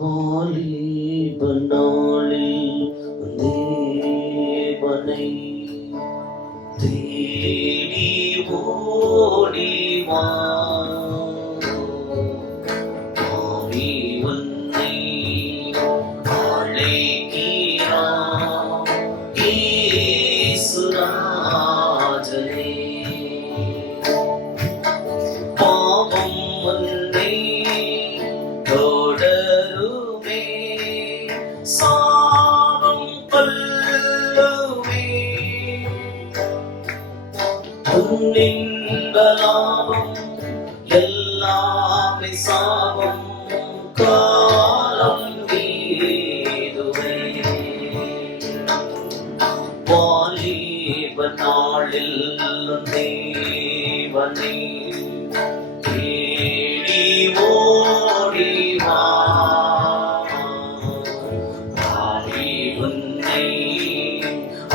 வாலிப நாளில் தேவனை தேடி ஓடி வா, ஆவி உன்னை அழைக்கிறார் இயேசுராஜனே. பாவம் உன்னை தொடருமே, சாபம் கொல்லுமே, உன்னின்ப லாபம் எல்லாமே சாபம் காலம் நீதுவே. வாலிப நாளில் தேவனை தேடி ஓடி வா, ஆவி உன்னை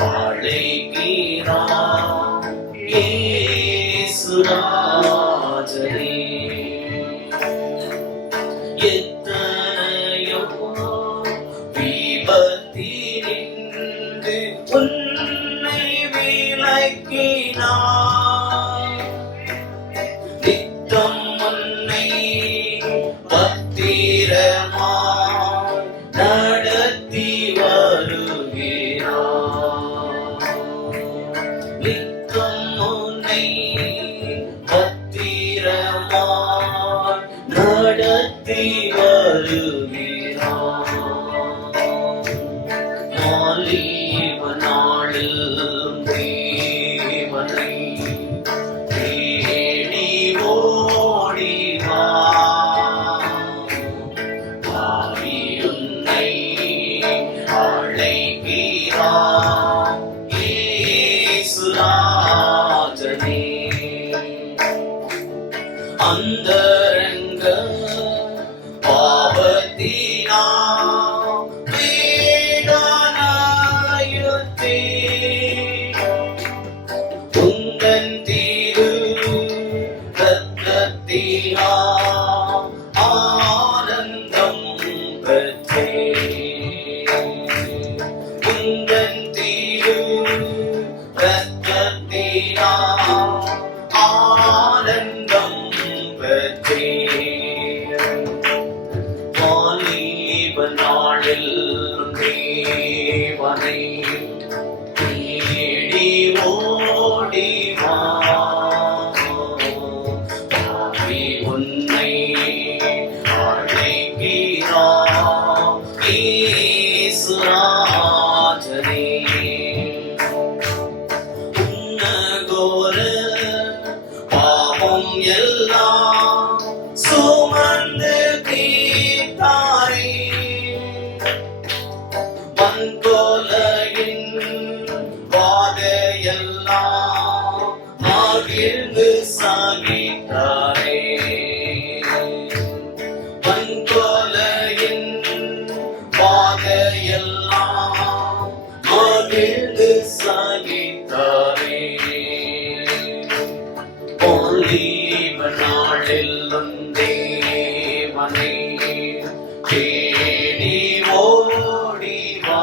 அழைக்கிறார் இயேசுராஜனே. எத்தனையோ விபத்தினின்று உன்னை விலக்கினார், நித்தம் உன்னை பத்திரமாய் நடத்தி வருகிறார், நித்தம் உன்னை பத்திரமாய் நடத்தி வருகிறார். வாலிப நாளில் தேவனை தேடி ஓடி வா, ஆவி உன்னை அழைக்கிறார் இயேசுராஜனே. அந்தரங்க பாவத்தினால் வேதனையுற்றே, உந்தன் திரு இரத்தத்தினால் ஆனந்தம் பெற்றேன், உந்தன் திரு இரத்தத்தினால் ஆனந்தம் பெற்றேன். வாலிப நாளில் தேவனை தேடி ஓடி வா, ஆவி உன்னை அழைக்கிறார் இயேசுராஜனே. உன்னகோர பாவம் எல்லாம் சுமந்து தீர்த்தாரே, வன்கொலையின் வாதையெல்லாம் மகிழ்ந்து சாகித்தாரே, வன்கொலையின் வாதையெல்லாம் மகிழ்ந்து சாகித்தாரே. வாலிப நாளில் தேவனை தேடி ஓடி வா,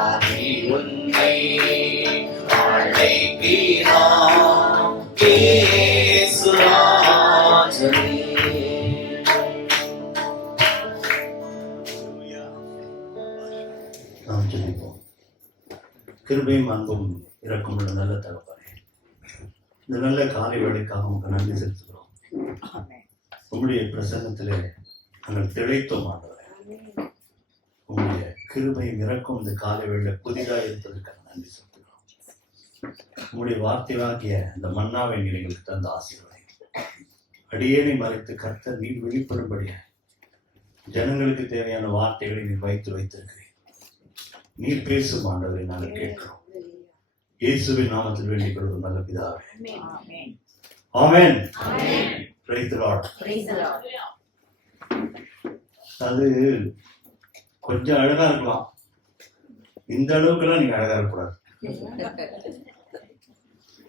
ஆவி உன்னை அழைக்கிறார் இயேசுராஜனே. நாம் ஜெபிப்போம். கிருபையும் அன்பும் இரக்கமுள்ள நல்ல தகப்பனே, இந்த நல்ல காலை வேளைக்காக உங்களுக்கு நன்றி செலுத்துகிறோம். உங்களுடைய பிரசன்னத்திலே நாங்கள் திளைத்தோம் ஆண்டவரே. உங்களுடைய கிருபையும் இரக்கம் இந்த காலை வேளை புதிதாக இருப்பதற்காக நன்றி செலுத்துகிறோம். உங்களுடைய வார்த்தையாகிய இந்த மன்னாவை நீர் எங்களுக்கு தந்த ஆசீர்வாதம், அடியேனை மறைத்து கர்த்தர் நீர் வெளிப்படும்படிய ஜனங்களுக்கு தேவையான வார்த்தைகளை நீர் வைத்திருக்கிறேன். நீர் பேசும் ஆண்டவரை நாங்கள் கேட்கிறோம். இயேசுவின் நாமத்தில் வேண்டிக் கொள்வது நல்ல பிதாவே, ஆமென். Praise the Lord. அது கொஞ்சம் அழகா இருக்கலாம், இந்த அளவுக்குலாம் நீங்க அழகா இருக்கக்கூடாது.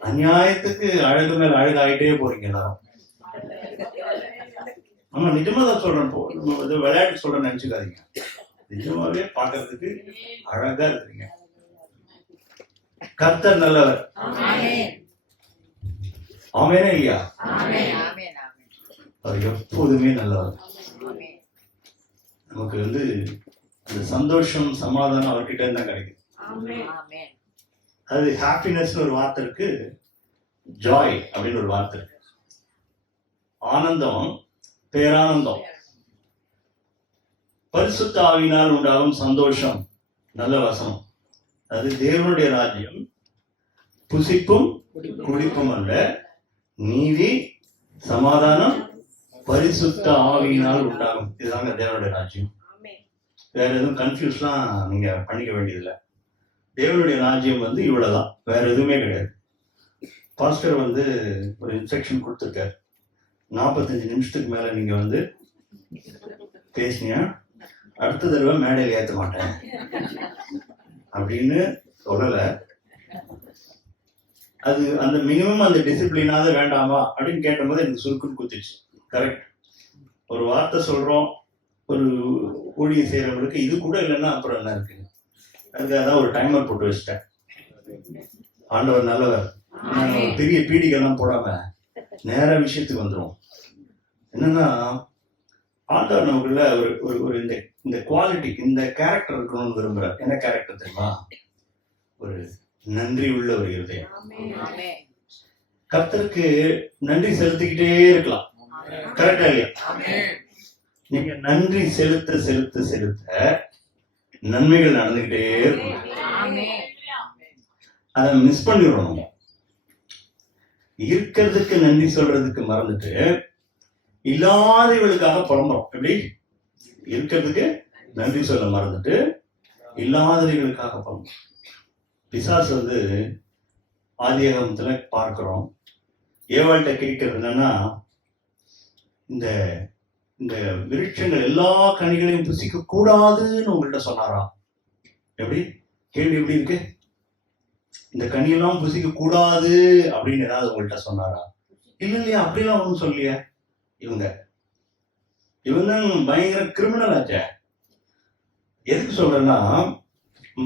அநியாயத்துக்கு அழகு மேல அழகாயிட்டே போறீங்க எல்லாரும். ஆமா, நிஜமா தான் சொல்றேன். விளையாட்டு சொல்றேன்னு நினைச்சுக்காதீங்க. நிஜமாவே பார்க்கறதுக்கு அழகா இருக்கிறீங்க. கர்த்தர் நல்லவர். ஆமெனே இல்லையா? அவர் எப்போதுமே நல்லவர். நமக்கு அந்த சந்தோஷம் சமாதானம் அவர்கிட்ட இருந்தா கிடைக்கும். அது ஹாப்பினஸ் ஒரு வார்த்தை இருக்கு, ஜாய் அப்படின்னு ஒரு வார்த்தை இருக்கு. ஆனந்தம், பேரானந்தம். பரிசுத்த ஆவியினால் உண்டாகும் சந்தோஷம் நல்ல வசனம். அது தேவனுடைய ராஜ்யம் புசிப்பும் குடிப்பும் அல்ல, நீதி சமாதானம் பரிசுத்த ஆவியினால் உண்டாகும். இதுதாங்க தேவனுடைய ராஜ்யம். வேற எதுவும் கன்ஃபியூஸ்லாம் நீங்க பண்ணிக்க வேண்டியதில்லை. தேவனுடைய ராஜ்யம் இவ்வளவுதான், வேற எதுவுமே கிடையாது. பாஸ்டர் ஒரு இன்ஸ்ட்ரக்ஷன் கொடுத்துருக்காரு. 45 நிமிஷத்துக்கு மேல நீங்க பேசினியா அடுத்த தடவை மேடையில் ஏற்ற மாட்டேன் அப்படின்னு சொல்லல. அது அந்த மினிமம் அந்த டிசிப்ளினாவது வேண்டாமா அப்படின்னு கேட்டபோது எனக்கு சுருக்குன்னு குத்துச்சு. கரெக்ட். ஒரு வார்த்தை சொல்றோம், ஒரு ஊழிய செய்யறவங்களுக்கு இது கூட இல்லைன்னா அப்புறம் என்ன இருக்கு. அதுக்காக தான் ஒரு டைமர் போட்டு வச்சுட்டேன். ஆண்டவர் நல்லவர். பெரிய பீடிகெல்லாம் போடாம நேர விஷயத்துக்கு வந்துடும். என்னன்னா, ஆண்டவர் நமக்குள்ள ஒரு இந்த குவாலிட்டி, இந்த கேரக்டர் இருக்கணும்னு விரும்புறார். என்ன கேரக்டர் தெரியுமா? ஒரு நன்றி உள்ள ஒரு இருதயம். கர்த்தருக்கு நன்றி செலுத்திக்கிட்டே இருக்கலாம். கரெக்டா இல்லையா? நீங்க நன்றி செலுத்த செலுத்த செலுத்த நன்மைகள் நடந்துகிட்டே இருக்கும். அதை மிஸ் பண்ணிடுறோம். இருக்கிறதுக்கு நன்றி சொல்றதுக்கு மறந்துட்டு இல்லாதவர்களுக்காக புலம்புறோம். எப்படி? இருக்கிறதுக்கு நன்றி சொல்ல மறந்துட்டு இல்லாதவர்களுக்காக புலம்புறோம். பிசாசு ஆதியாகமத்துல பார்க்கிறோம். ஏவாள்கிட்ட கேட்கிறது என்னன்னா, இந்த இந்த விருட்சங்கள் எல்லா கனிகளையும் புசிக்க கூடாதுன்னு உங்கள்கிட்ட சொன்னாரா? எப்படி? கேள்வி எப்படி இருக்கு? இந்த கனியெல்லாம் புசிக்க கூடாது அப்படின்னு ஏதாவது உங்கள்கிட்ட சொன்னாரா? இல்ல இல்லையா, அப்படிலாம் ஒன்றும் சொல்லலையா. இவன் தான் பயங்கர கிரிமினல் ஆச்சே. எதுக்கு சொல்றேன்னா,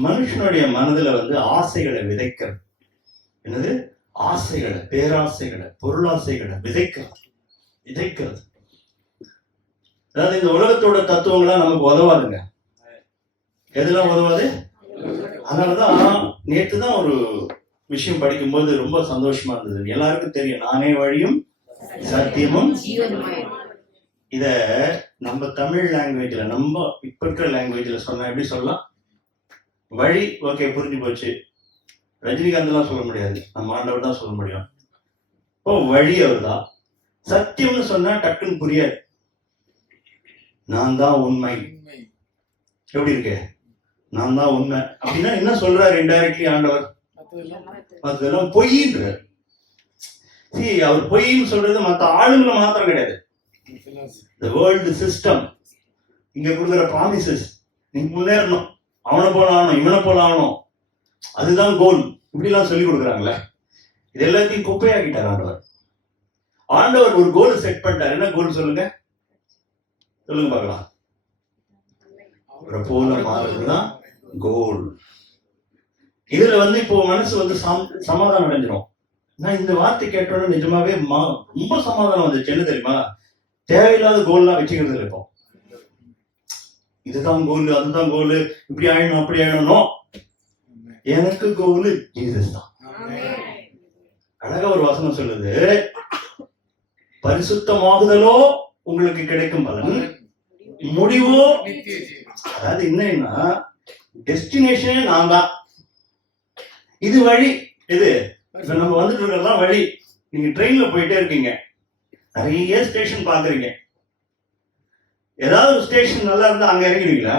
மனுஷனுடைய மனதுல ஆசைகளை விதைக்கிறது. என்னது? ஆசைகளை, பேராசைகளை, பொருளாசைகளை விதைக்கிறது. அதாவது இந்த உலகத்தோட தத்துவங்கள்லாம் நமக்கு உதவாதுங்க. எதெல்லாம் உதவாது? அதனாலதான் நேற்று தான் ஒரு விஷயம் படிக்கும்போது ரொம்ப சந்தோஷமா இருந்தது. எல்லாருக்கும் தெரியும், நானே வழியும் சத்தியமும். இத நம்ம தமிழ் லாங்குவேஜ்ல, நம்ம இப்ப இருக்கிற லாங்குவேஜ்ல சொன்னா எப்படி சொல்லலாம்? வழி, ஓகே, புரிஞ்சு போச்சு. ரஜினிகாந்த் எல்லாம் சொல்ல முடியாது, நம்ம ஆண்டவர் தான் சொல்ல முடியும். இப்போ வழி அவர் தான். சத்தியம்னு சொன்னா டக்குன்னு புரியாது. நான் தான் உண்மை. எப்படி இருக்கு? நான் தான் உண்மை அப்படின்னா என்ன சொல்றாரு இன்டைரக்ட்லி ஆண்டவர்? அதெல்லாம் பொய்ன்றார். அவர் பொய்ன்னு சொல்றது மற்ற ஆளுங்களை மாத்திரம் கிடையாது. The world system, இங்க கொடுக்குற ப்ராமிசஸ், நீங்க முன்னேறணும், அவனை போல ஆகணும், இவனை போல ஆகணும், அதுதான் கோல், இப்படி எல்லாம் சொல்லி கொடுக்குறாங்களே. இது எல்லாத்தையும் குப்பையாக்கிட்டார் ஆண்டவர். ஆண்டவர் ஒரு கோல் செட் பண்ணிட்டார். என்ன கோல் சொல்லுங்க பார்க்கலாம். அவரை போல மாறுறதுதான் கோல். இதுல இப்போ மனசு சமாதானம் அடைஞ்சிடும். நான் இந்த வார்த்தை கேட்டோட நிஜமாவே ரொம்ப சமாதானம் வந்துச்சு. என்ன தெரியுமா? தேவையில்லாத கோல்லாம் வச்சுக்கிறது இல்லை. இப்போ இதுதான் கோல், அதுதான் கோல், இப்படி ஆயிடணும், அப்படி ஆயிடணும். எனக்கு கோல் ஜீசஸ் தான். அழகா ஒரு வசனம் சொல்லுது, பரிசுத்தமாகுதலோ உங்களுக்கு கிடைக்கும் பலன், முடிவோ. அதாவது என்னன்னா, டெஸ்டினேஷனே நான் தான். இது வழி. இது நம்ம வந்துட்டு இருக்கிறதெல்லாம் வழி. நீங்க ட்ரெயின்ல போயிட்டே இருக்கீங்க, நிறைய ஸ்டேஷன் பாக்குறீங்க. ஏதாவது ஒரு ஸ்டேஷன் நல்லா இருந்தா அங்க இறங்கிடுவீங்களா?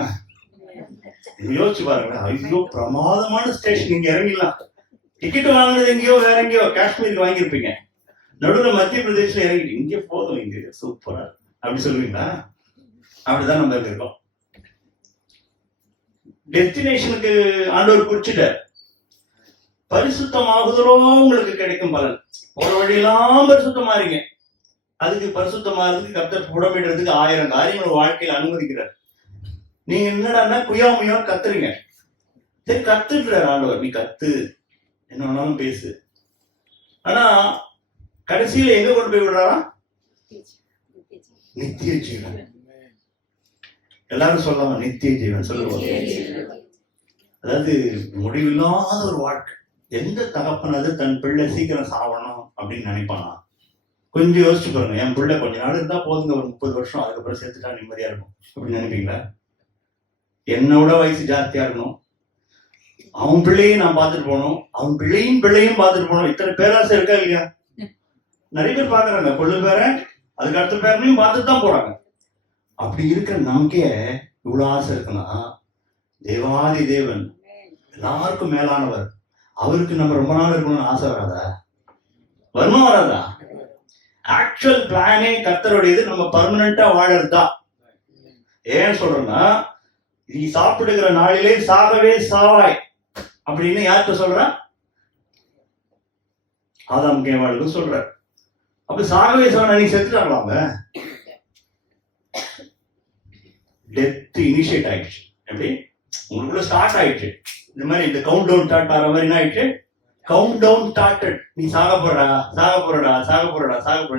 யோசிச்சு பாருங்க. ஐயோ, பிரமாதமான ஸ்டேஷன், இங்க இறங்கிடலாம். டிக்கெட் வாங்கினது எங்கேயோ வேற எங்கேயோ காஷ்மீருக்கு வாங்கியிருப்பீங்க. நடுவில் மத்திய பிரதேசல இறங்கிட்டு இங்கே போதும், இங்க சூப்பரா அப்படி சொல்லுவீங்களா? அப்படிதான் நம்ம இருக்கோம். டெஸ்டினேஷனுக்கு ஆண்டவர் குறிச்சிட்டார். பரிசுத்தமாகுதலோ உங்களுக்கு கிடைக்கும் பலன். போற வழியெல்லாம் பரிசுத்தமா இருங்க. அதுக்கு பரிசுத்தமாகிறதுக்கு கர்த்தர் புடமிடுறதுக்கு 1000 காரியங்கள் வாழ்க்கையில் அனுமதிக்கிறார். நீங்க என்னடான்னா குயாமுயா கத்துறீங்க. சரி கத்துக்கிறார் ஆண்டவர், நீ கத்து, என்ன வேணாலும் பேசு. ஆனா கடைசியில எங்க கொண்டு போய் விடுறாரா? நித்திய ஜீவன். எல்லாரும் சொல்லலாம் நித்திய ஜீவன் சொல்லுவாங்க. அதாவது முடிவில்லாத ஒரு வாழ்க்கை. எந்த தகப்பனது தன் பிள்ளை சீக்கிரம் சாவணும் அப்படின்னு நினைப்பானா? கொஞ்சம் யோசிச்சு பாருங்க. என் பிள்ளை கொஞ்ச நாள் இருந்தா போதுங்க, ஒரு 30 வருஷம், அதுக்கப்புறம் சேர்த்துட்டா நிம்மதியா இருக்கும் அப்படின்னு நினைப்பீங்களா? என்னோட வயசு ஜாஸ்தியா இருக்கணும், அவன் பிள்ளையும் நான் பார்த்துட்டு போகணும், அவன் பிள்ளையும் பார்த்துட்டு போகணும். இத்தனை பேராசை இருக்கா இல்லையா? நிறைய பேர் பாக்குறாங்க, கொள்ளு பேர அதுக்கு அடுத்த பேரனையும் பார்த்துட்டு தான் போறாங்க. அப்படி இருக்கிற நமக்கே இவ்வளவு ஆசை இருக்குன்னா, தேவாதி தேவன் எல்லாருக்கும் மேலானவர், அவருக்கு நம்ம ரொம்ப நாள் இருக்கணும்னு ஆசை வராதா? வருமா வராதா? ஆக்சுவல் பிளானே கர்த்தருடையது நம்ம பர்மனண்டா வாழறதுதான். ஏன் சொல்றேன்னா, நீ சாப்பிடுகிற நாளிலே சாகவே சாவாய் அப்படின்னு யார்கிட்ட சொல்ற? ஆதாம் கேவாளுக்கு சொல்ற. அப்ப சாகவே சாவா, நீ செத்துட்டாங்களாங்க. டெத் இனிஷியேட் ஆயிடுச்சு. எப்படி? உங்களுக்குள்ள ஸ்டார்ட் ஆயிடுச்சு. இந்த மாதிரி இந்த கவுண்ட் டவுன் ஸ்டார்ட் ஆகிற மாதிரி என்ன ஆயிடுச்சு? Count down started. நீ சாக போறடா,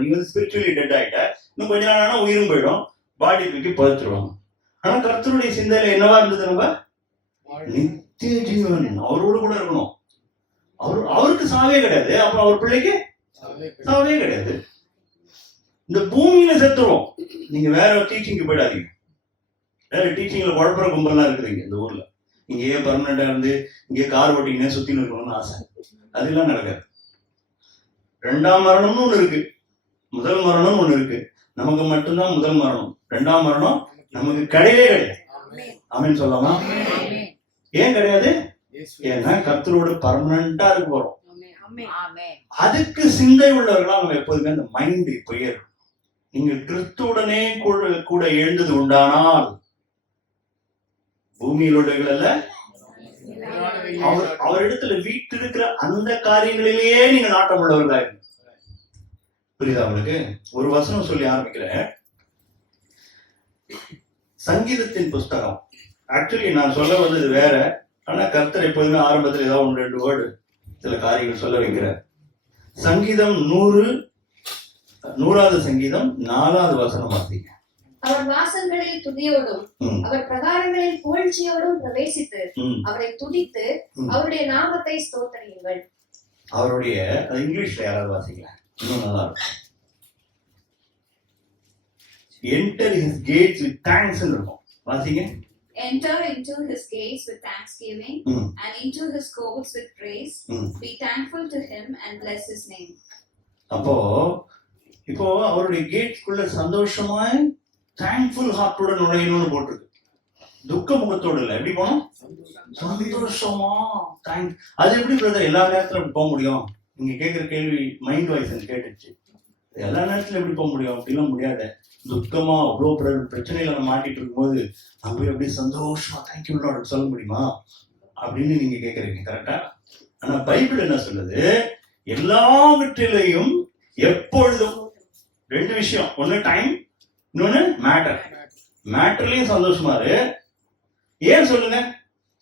நீ வந்து ஸ்பிரிச்சுவலி டெட் ஆயிட்ட. இன்னும் கொஞ்ச நாள் ஆனா உயிரும் போயிடும், பாடி தூக்கி புதைச்சிருவாங்க. ஆனா கர்த்தருடைய சிந்தையில என்னவா இருந்தது? நம்ம நித்திய ஜீவன், அவரோடு கூட இருக்கணும். அவருக்கு சாவே கிடையாது, அப்புறம் அவர் பிள்ளைக்கு சாவே கிடையாது. இந்த பூமியில செத்துருவோம். நீங்க வேற டீச்சிங்க்கு போயிடாதீங்க. வேற டீச்சிங்ல குழப்பற கும்பல்லாம் இருக்குதுங்க இந்த ஊர்ல. இங்கேயே பர்மனண்டா இருந்து இங்கே கார் ஓட்டிங்கன்னா சுத்தி இருக்கணும்னு ஆசை. அதெல்லாம் நடக்காது. 2ஆம் மரணம்னு ஒண்ணு இருக்கு, முதல் மரணம் ஒண்ணு இருக்கு. நமக்கு மட்டும்தான் முதல் மரணம், 2ஆம் மரணம் நமக்கு கிடையவே கிடையாது. ஆமென் சொல்லலாமா? ஏன் கிடையாது? ஏன்னா கர்த்தரோட பர்மனண்டா இருக்க போறோம். அதுக்கு சிந்தை உள்ளவர்களா நம்ம எப்போதுமே அந்த மைண்ட் இப்பயே இருக்கும். நீங்க கிறிஸ்துவுடனே கூட எழுந்தது உண்டானால் பூமியில் உள்ளவர்கள் அல்ல, அவரிடத்துல வீட்டிருக்கிற அந்த காரியங்களிலேயே நீங்க நாட்டம் உள்ளவர்களா இருக்கு. புரியுதா உங்களுக்கு? ஒரு வசனம் சொல்லி ஆரம்பிக்கிறேன். சங்கீதத்தின் புஸ்தகம். ஆக்சுவலி நான் சொல்ல வந்தது வேற, ஆனா கர்த்தர் எப்போதுமே ஆரம்பத்தில் ஏதாவது 1-2 வேர்டு சில காரியங்கள் சொல்ல வைக்கிறார். சங்கீதம் 100வது சங்கீதம் 4வது வசனம் வாசிங்க. அவர் வாசல்களில் துதியோடும் அவர் பிரகாரங்களில் புகழ்ச்சியோடும் பிரவேசித்து அவரை துதித்து அவருடைய நாமத்தை ஸ்தோத்திரியுங்கள். அவருடைய இங்கிலீஷ்ல யாராவது வாசிக்கலாம், இன்னும் நல்லா இருக்கும். Enter his gates with thanks இருக்கும். வாசிங்க. Enter into his gates with thanksgiving and into his courts with praise. Be thankful to him and bless his name. இப்போ அவருடைய கேட்ஸ்க்குள்ள சந்தோஷமாய் தேங்க்ஃபுல் ஹார்ட்டோட நுழையணும்னு போட்டிருக்கு. துக்க முகத்தோடு இல்ல. எப்படி போனோம்? சந்தோஷமா தேங்க். அது எப்படி பிரதர் எல்லா நேரத்துல எப்படி போக முடியும்? நீங்க கேட்கிற கேள்வி மைண்ட் வாய்ஸ் கேட்டுச்சு. எல்லா நேரத்துல எப்படி போக முடியும்? அப்படிலாம் முடியாது. துக்கமா அவ்வளோ பிரச்சனையில நம்ம மாட்டிட்டு இருக்கும்போது நம்ம எப்படி சந்தோஷமா தேங்க்யூ லார்ட் சொல்ல முடியுமா அப்படின்னு நீங்க கேட்கறீங்க. கரெக்டா? ஆனா பைபிள் என்ன சொல்லுது? எல்லாவற்றிலையும் எப்பொழுதும் 2 விஷயம். ஒண்ணு டைம், இன்னொன்னு மேட்டர். மேட்டர்லயும் சந்தோஷமா இரு. ஏன் சொல்லுங்க?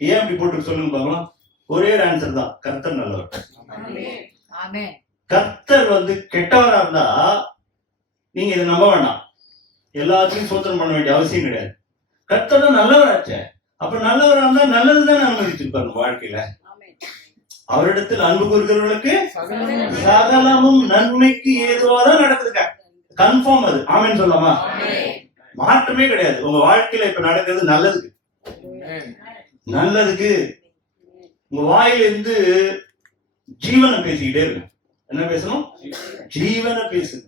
ஏன் அப்படி போட்டு சொல்லுங்க பார்க்கலாம். ஒரே ஒரு ஆன்சர் தான், கர்த்தர் நல்லவர். கர்த்தர் கெட்டவரா இருந்தா நீங்க இதை நம்ப வேண்டாம். எல்லாத்தையும் சோத்திரம் பண்ண வேண்டிய அவசியம் கிடையாது. கர்த்தர் தான் நல்லவராச்சே. அப்ப நல்லவரா இருந்தா நல்லதுதான் அனுமதிச்சிருப்பாரு வாழ்க்கையில. அவரிடத்தில் அன்பு கூறுகிறவர்களுக்கு சகலமும் நன்மைக்கு ஏதுவாதான் நடக்குதுங்க. கன்ஃபார்ம் அது. ஆமென் சொல்லாமா? மாற்றமே கிடையாது. உங்க வாழ்க்கையில இப்ப நடக்கிறது நல்லதுக்கு. நல்லதுக்கு உங்க வாயிலிருந்து ஜீவனை பேசிக்கிட்டே இருக்கு. என்ன பேசணும்? ஜீவனை பேசுங்க,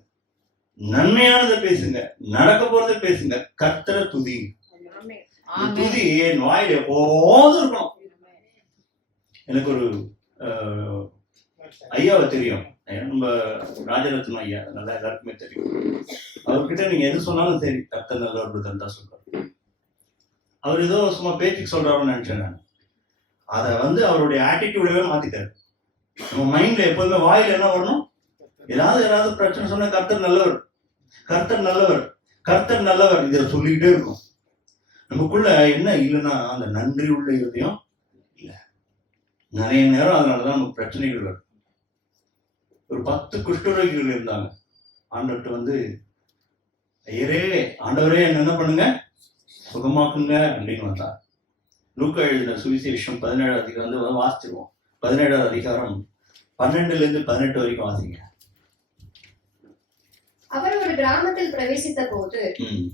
நன்மையானதை பேசுங்க, நடக்க போறதை பேசுங்க, கர்த்தரை துதிங்க. துதி என் வாயில எப்போதும் இருக்கணும். எனக்கு ஒரு ஐயாவை தெரியும், நம்ம ராஜரத்னம் ஐயா, நல்லா எல்லாருக்குமே தெரியும். அவர்கிட்ட நீங்க எது சொன்னாலும் சரி கர்த்தர் நல்லவர் தான் சொல்றாரு. அவர் ஏதோ சும்மா பேச்சுக்கு சொல்றாருன்னு நினைச்சேன் நான். அதை அவருடைய ஆட்டிடியூடவே மாத்திட்டாரு. நம்ம மைண்ட்ல எப்போதுமே வாயில என்ன வரணும்? ஏதாவது பிரச்சனை சொன்னா கர்த்தர் நல்லவர். கர்த்தர் நல்லவர், கர்த்தர் நல்லவர், இதை சொல்லிக்கிட்டே இருக்கும். நமக்குள்ள என்ன இல்லைன்னா அந்த நன்றி உள்ள இருதயம் இல்ல. நிறைய நேரம் அதனாலதான் நமக்கு பிரச்சனைகள் வரும். ஒரு 10 குஷ்டரோகிகள் இருந்தாங்க. ஆண்டவர்கிட்ட வந்து ஐயரே, ஆண்டவரே என்ன பண்ணுங்க, சுகமாக்குங்க அப்படின்னு வந்தார். லூக்கா எழுதின சுவிசேஷம் 17 அதிகாரம் வந்து வாசிச்சிருவோம். 17 அதிகாரம் 12-18 வரைக்கும் வாசிங்க. அவர் ஒரு கிராமத்தில் பிரவேசித்த போது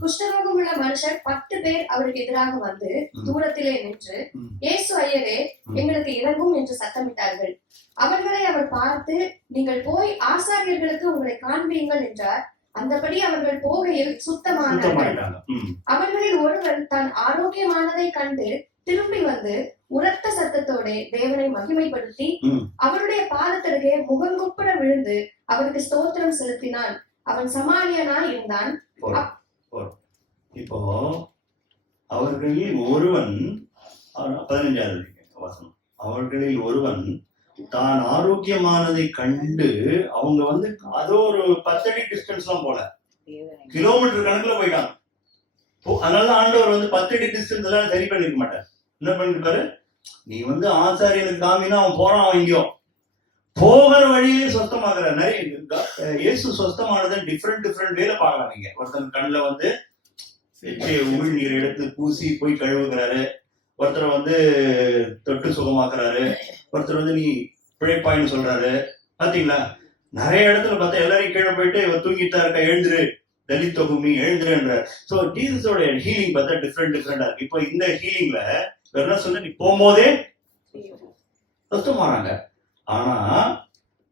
குஷ்டரோகம் உள்ள மனுஷர் 10 பேர் அவருக்கு எதிராக வந்து தூரத்திலே நின்று, இயேசு ஐயரே, எங்களுக்கு இறங்கும் என்று சத்தமிட்டார்கள். அவர்களை அவர் பார்த்து, நீங்கள் போய் ஆசாரியர்களுக்கு உங்களை காண்பீங்கள் என்றார். அந்தபடி அவர்கள் போகையில் சுத்தமானார்கள். அவர்களில் ஒருவன் தான் ஆரோக்கியமானதை கண்டு திரும்பி வந்து உரத்த சத்தத்தோட தேவனை மகிமைப்படுத்தி அவருடைய பாதத்திற்கே முகங்குப்புற விழுந்து அவருக்கு ஸ்தோத்திரம் செலுத்தினான். அவன் சமாரியனாய் இருந்தான். இப்போ அவர்களில் ஒருவன், 15வது வசனம், அவர்களில் ஒருவன் தான் ஆரோக்கியமானதை கண்டு, அவங்க வந்து அதோ ஒரு 10 அடி டிஸ்டன்ஸ் எல்லாம் போல, கிலோமீட்டர் கணக்குல போயிட்டாங்க. அதனால ஆண்டவர் வந்து 10 அடி டிஸ்டன்ஸ் எல்லாம் சரி பண்ணிருக்க மாட்டார். என்ன பண்ணிருக்காரு, நீ வந்து ஆசாரியனுக்கு காமினா அவன் போறான், அவன் இங்கோ போகிற வழியிலே சொஸ்தமாக்குற. நிறைய இயேசு சொஸ்தமானதை டிஃப்ரெண்ட் வேல பார்க்கலாம். நீங்க ஒருத்தன் கண்ணுல வந்து உமிழ் நீர் எடுத்து பூசி போய் கழுவுகிறாரு, ஒருத்தர் வந்து தொட்டு சுகமாக்குறாரு, ஒருத்தர் வந்து நீ பிழைப்பாயின்னு சொல்றாரு. பாத்தீங்களா, நிறைய இடத்துல பார்த்தா எல்லாரையும் கீழே போயிட்டு இவர் தூங்கிட்டா இருக்க, எழுந்துரு தலித் தொகுமி எழுந்துருன்ற. ஸோ ஜீசஸோட ஹீலிங் பார்த்தா டிஃப்ரெண்டா இருக்கு. இப்போ இந்த ஹீலிங்ல என்ன சொல்ல, நீ போகும்போதே சொஸ்தமாறாங்க. ஆனா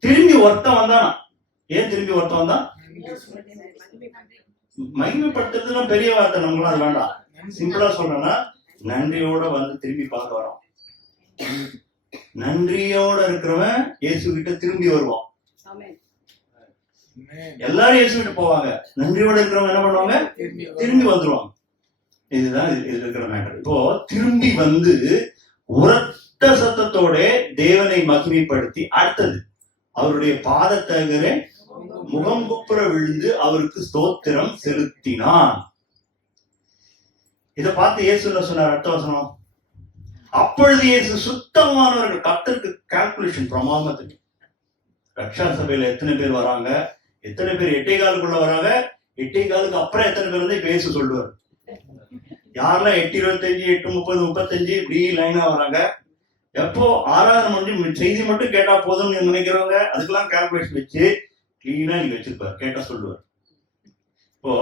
திரும்பி ஒருத்தன் வந்தான். ஏன் திரும்பி ஒருத்தன் வந்தான்? மகிமைப்படுத்துறதுலாம் பெரிய வார்த்தை, நம்மளாம் அது வேண்டாம். சிம்பிளா சொல்றேன்னா, நன்றியோட வந்து திரும்பி பார்க்க வரோம். நன்றியோட இருக்கிறவன் இயேசு கிட்ட திரும்பி வருவான். எல்லாரும் இயேசு கிட்ட போவாங்க. நன்றியோட இருக்கிறவங்க என்ன பண்ணுவாங்க, திரும்பி வந்துருவாங்க. இதுதான் இது இருக்கிற மேட்டர். இப்போ திரும்பி வந்து உரத்த சத்தத்தோட தேவனை மகிமைப்படுத்தி, அடுத்தது அவருடைய பாதத்தகரே முகம் குப்புற விழுந்து அவருக்கு ஸ்தோத்திரம் செலுத்தினான். இதை பார்த்து இயேசு என்ன சொன்னார்? அடுத்த வசனம், அப்பொழுது இயேசு சுத்தமானவர்கள், கர்த்தருக்கு கால்குலேஷன் பிரமாதத்துக்கு. ரக்ஷா சபையில எத்தனை பேர் வராங்க, எத்தனை பேர் 8:15 வராங்க, 8:15 அப்புறம் எத்தனை பேர் வந்து இப்ப இயேசு சொல்லுவார். யாரெல்லாம் 8:25, 8:30, 35 இப்படி லைனா வராங்க. எப்போ ஆராதனை முடிஞ்சு செய்தி மட்டும் கேட்டா போதும்னு நினைக்கிறவங்க, அதுக்கெல்லாம் கால்குலேஷன் வச்சு கிளீனா நீங்க வச்சிருப்பாரு, கேட்டா சொல்லுவார். இப்போ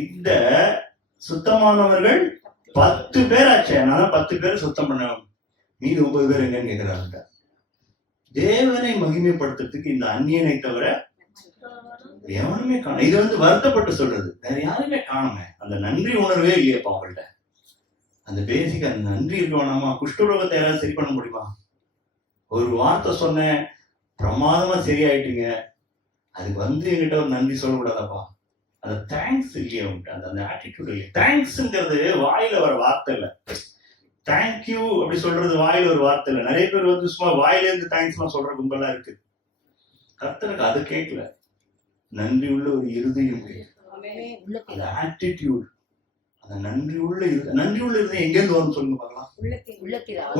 இந்த சுத்தமானவர்கள் 10 பேர் ஆச்சு. அதனால 10 பேர் சுத்தம் பண்ண, மீது 9 பேர் எங்கன்னு கேட்கிறாங்க. தேவனை மகிமைப்படுத்துறதுக்கு இந்த அந்நியனை தவிர எவனுமே காண. இது வந்து வருத்தப்பட்டு சொல்றது, வேற யாருமே காணுமே. அந்த நன்றி உணர்வே இல்லையப்பா அவங்கள்ட்ட. அந்த பேசிக் அந்த நன்றி இருக்க வேணாமா? குஷ்டரோகத்தை யாராவது சரி பண்ண முடியுமா? ஒரு வார்த்தை சொன்னேன், பிரமாதமா சரியாயிட்டீங்க, அதுக்கு வந்து என்கிட்ட ஒரு நன்றி சொல்லக்கூடாதப்பா. அந்த தேங்க்ஸ் இல்லையா உங்கள்கிட்ட, அந்த ஆட்டிடியூட் இல்லையா? தேங்க்ஸ்ங்கிறது வாயில வர வார்த்தை இல்லை. தேங்க்யூ அப்படி சொல்றது வாயில ஒரு வார்த்தை இல்லை. நிறைய பேர் வந்து சும்மா வாயில இருந்து தேங்க்ஸ் எல்லாம் சொல்ற கும்பலா இருக்கு. கர்த்தருக்கு அது கேட்கல, நன்றி உள்ள ஒரு இருதயம் கேட்கல. அந்த ஆட்டிடியூட், அந்த நன்றி உள்ள இருதயம் எங்க இருந்து வரும் சொல்லுங்க பார்க்கலாம்.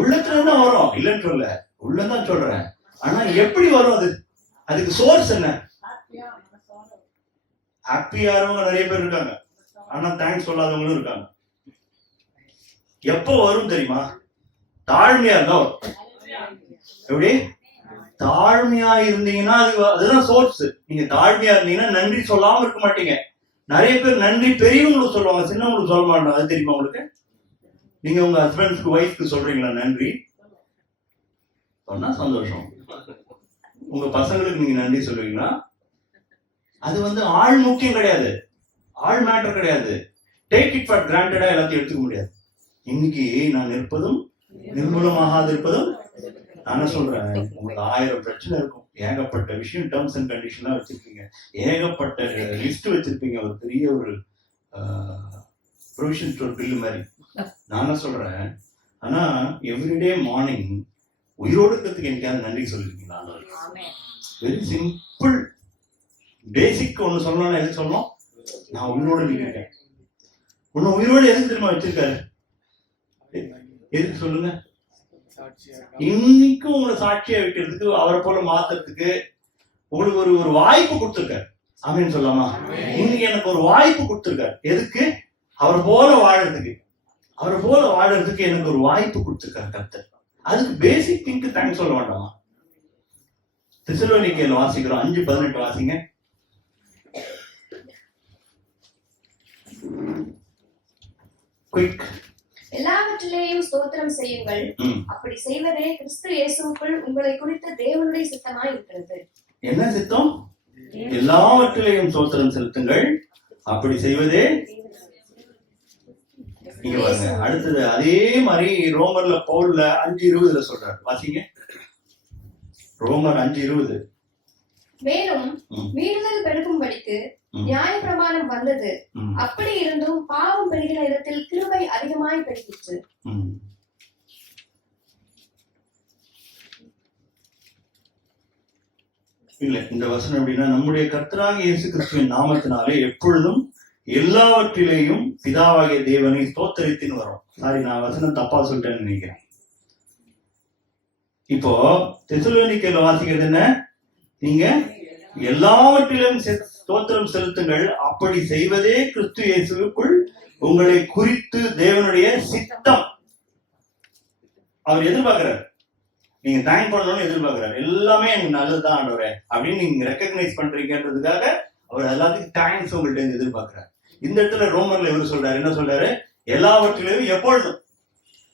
உள்ளத்துல தான் வரும், இல்லைன்னு சொல்ல, உள்ளதான் சொல்றேன். ஆனா எப்படி வரும் அது? அதுக்கு சோர்ஸ் என்ன? ஹாப்பியாரவங்க நிறைய பேர் இருக்காங்க, ஆனா தேங்க்ஸ் சொல்லாதவங்களும் இருக்காங்க. எப்போ வரும் தெரியுமா? தாழ்மையா இருந்தா வரும். எப்படி? தாழ்மையா இருந்தீங்கன்னா அதுதான் சோர்ஸ். நீங்க தாழ்மையா இருந்தீங்கன்னா நன்றி சொல்லாம இருக்க மாட்டீங்க. நிறைய பேர் நன்றி பெரியவங்களுக்கு சொல்லுவாங்க, சின்னவங்களுக்கு சொல்ல மாட்டாங்க. அது தெரியுமா உங்களுக்கு? நீங்க உங்க ஹஸ்பண்ட்ஸ்க்கு, ஒய்ஃப்க்கு சொல்றீங்களா நன்றி? சொன்னா சந்தோஷம். உங்க பசங்களுக்கு நீங்க நன்றி சொல்லுவீங்களா? அது வந்து ஆள் முக்கியம் கிடையாது, ஆள் மேட்டர் கிடையாது. டேக் இட் ஃபார் கிராண்டடா எல்லாத்தையும் எடுத்துக்க முடியாது. இன்னைக்கு நான் இருப்பதும் நிர்மூலமாகாது இருப்பதும், நான் சொல்றேன், உங்களுக்கு 1000 பிரச்சனை இருக்கும், ஏகப்பட்ட விஷயம், டேர்ம்ஸ் அண்ட் கண்டிஷன்லாம் வச்சிருப்பீங்க, ஏகப்பட்ட லிஸ்ட் வச்சிருப்பீங்க, ஒரு பெரிய ஒரு ப்ரொவிஷன் ஸ்டோர் பில்லு மாதிரி. நான் சொல்றேன், ஆனா எவ்ரிடே மார்னிங் உயிரோடு இருக்கிறதுக்கு எனக்காவது நன்றி சொல்லிருக்கீங்களா? Very simple. பேசிக் ஒண்ணு சொல்லணும்னா எதுக்கு சொல்லணும்? நான் உயிரோட இருக்கேன். உன்னை உயிரோட எதுக்கு தெரியுமா வச்சிருக்காரு? எதுக்கு சொல்லுங்க? இன்னைக்கும் உங்களை சாட்சியா வைக்கிறதுக்கு, அவரை போல மாத்துறதுக்கு உங்களுக்கு ஒரு வாய்ப்பு கொடுத்துருக்காரு. ஆமீன் சொல்லாமா? இன்னைக்கு எனக்கு ஒரு வாய்ப்பு கொடுத்துருக்காரு. எதுக்கு? அவர் போல வாழறதுக்கு. அவரை போல வாழறதுக்கு எனக்கு ஒரு வாய்ப்பு கொடுத்துருக்காரு கர்த்தர். அதுக்கு பேசிக் திங்க் தேங்க்ஸ் சொல்ல வேண்டாமா? தெசலோனிக்கேயர் வாசிக்கிறோம் 5:18 வாசிங்க. குயிக். எல்லாவற்றிலேயும் ஸ்தோத்திரம் செய்யுங்கள், அப்படி செய்வதே கிறிஸ்து இயேசுவுக்குள் உங்களை குறித்து தேவனுடைய சித்தமாய் இருக்கிறது. என்ன சித்தம்? எல்லாவற்றிலேயும் ஸ்தோத்திரம் செலுத்துங்கள், அப்படி செய்வதே. இங்க பாருங்க, அடுத்தது அதே மாதிரி ரோமர்ல பவுல்ல 5:20 சொல்றாரு. வாசிங்க. ரோமர் 5:20. மேலும் மீறுதல் பெருகும்படிக்கு நியாயப்பிரமாணம் வந்தது, அப்படி இருந்தும் பாவம் பெருகிற இடத்தில் கிருபை அதிகமாய் பெருகிற்று. இல்ல, இந்த வசனம் எப்படின்னா, நம்முடைய கர்த்தராகிய இயேசு கிறிஸ்துவின் நாமத்தினாலே எப்பொழுதும் எல்லாவற்றிலேயும் பிதாவாகிய தேவனை ஸ்தோத்தரித்துன்னு வரும். சாரி, நான் வசனம் தப்பா சொல்லிட்டேன்னு நினைக்கிறேன். இப்போ தெசலோனிக்கேயர்ல வாசிக்கிறது என்ன? நீங்க எல்லாவற்றிலும் ஸ்தோத்திரம் செலுத்துங்கள், அப்படி செய்வதே கிறிஸ்து இயேசுவுக்குள் உங்களை குறித்து தேவனுடைய சித்தம். அவர் எதிர்பார்க்கிறார், நீங்க தேங்க் பண்ணணும்னு எதிர்பார்க்கிறார். எல்லாமே எனக்கு நல்லதுதான் ஆண்டவரே அப்படின்னு நீங்க ரெக்கக்னைஸ் பண்றீங்கன்றதுக்காக அவர் எல்லாத்துக்கும் தேங்க்ஸ் உங்கள்ட்ட இருந்து எதிர்பார்க்கிறார். இந்த இடத்துல ரோமர்ல இவர் சொல்றாரு, என்ன சொல்றாரு? எல்லாவற்றிலும் எப்பொழுதும்.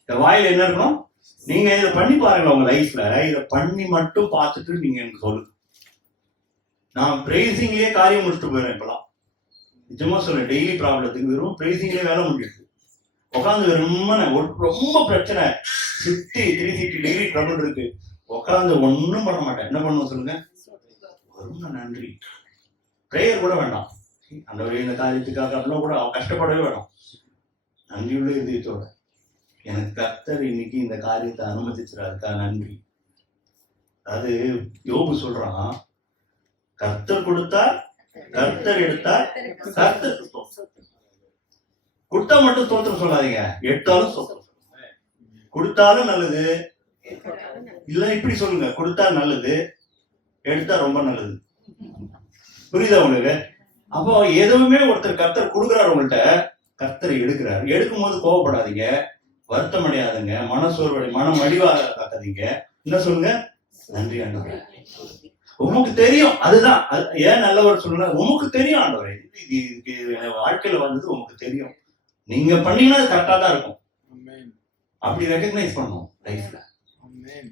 இந்த வாயில என்ன இருக்கணும்? நீங்க இதை பண்ணி பாருங்க உங்க லைஃப்ல. இதை பண்ணி மட்டும் பார்த்துட்டு நீங்க எனக்கு சொல்லுங்க. நான் பிரைசிங்லயே காரியம் முடிச்சுட்டு போயிடுறேன் இப்பெல்லாம். நிஜமா சொல்றேன், டெய்லி ப்ராப்ளத்துக்கு வெறும் பிரைசிங்லயே வேலை முடியுது. உட்காந்து ரொம்ப பிரச்சனை, 360 டிகிரி ட்ரபிள் இருக்கு, உட்காந்து ஒன்னும் பண்ண மாட்டேன். என்ன பண்ணுவோம் சொல்லுங்க? ரொம்ப நன்றி. பிரேயர் கூட வேண்டாம், அந்த ஒரு இந்த காரியத்துக்காக அப்படிலாம் கூட கஷ்டப்படவே வேண்டாம். நன்றியுள்ள இதயத்தோட எனக்கு கர்த்தர் இன்னைக்கு இந்த காரியத்தை அனுமதிச்சிருக்கா நன்றி. அது யோபு சொல்றான், கர்த்தர் கொடுத்தார், கர்த்தர் எடுத்தார், கர்த்தர் கொடுத்தா மட்டும் ஸ்தோத்திரம் சொல்லாதீங்க, எடுத்தாலும் ஸ்தோத்திரம். கொடுத்தாலும் நல்லது, இல்ல இப்படி சொல்லுங்க, கொடுத்தா நல்லது, எடுத்தா ரொம்ப நல்லது. புரியுதா உங்களுக்கு? அப்போ எதுவுமே ஒருத்தர் கர்த்தர் கொடுக்குறாரு உங்கள்கிட்ட, கர்த்தர் எடுக்கிறார். எடுக்கும் போது கோவப்படாதீங்க, வருத்தம் அடையாதுங்க, மனம் அடிவாக காக்காதீங்க. என்ன சொல்லுங்க? நன்றி ஆண்டவரே. உமக்கு தெரியும், அதுதான் ஏன் நல்லவர் சொல்லுங்க, உமக்கு தெரியும் ஆண்டவரே, வாழ்க்கையில வந்தது உமக்கு தெரியும், நீங்க பண்ணீங்கன்னா அது கரெக்டா தான் இருக்கும். அப்படி ரெகக்னைஸ் பண்ணணும் லைஃப்ல.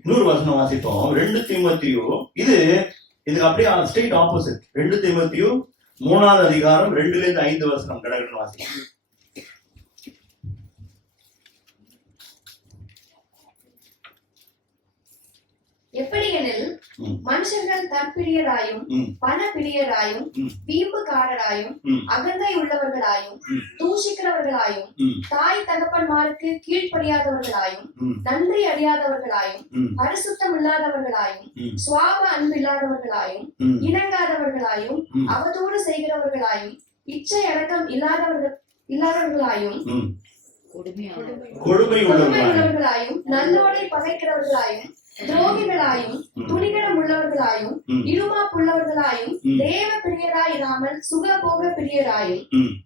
இன்னொரு வசனம் வாசிப்போம், 2 தீமோத்தேயு. இதுக்கு அப்படியே ஸ்ட்ரெயிட் ஆப்போசிட். 2 தீமோத்தேயு 3ஆம் அதிகாரம் 2-5 வசனம் கடகடன் வாசிப்போம். எப்படியெனில் மனுஷர்கள் தற்பிரியராயும் பணப்பிரியராயும் வீம்புக்காரராயும் அகந்தை உள்ளவர்களாயும் தூஷிக்கிறவர்களாயும் தாய் தகப்பன்மாருக்கு கீழ்ப்படியாதவர்களாயும் நன்றி அறியாதவர்களாயும் பரிசுத்தம் இல்லாதவர்களாயும் சுவாப அன்பு இல்லாதவர்களாயும் இணங்காதவர்களாயும் அவதூறு செய்கிறவர்களாயும் இச்சை அடக்கம் இல்லாதவர்களாயும் கொடுமை உள்ளவர்களாயும் நல்லோரை பகைக்கிறவர்களாயும் துரோகிகளாயும் துணிகரம் உள்ளவர்களாயும் இருமாப்புள்ளவர்களாயும் தேவ பிரியராயிராமல் சுகபோக பிரியராயும்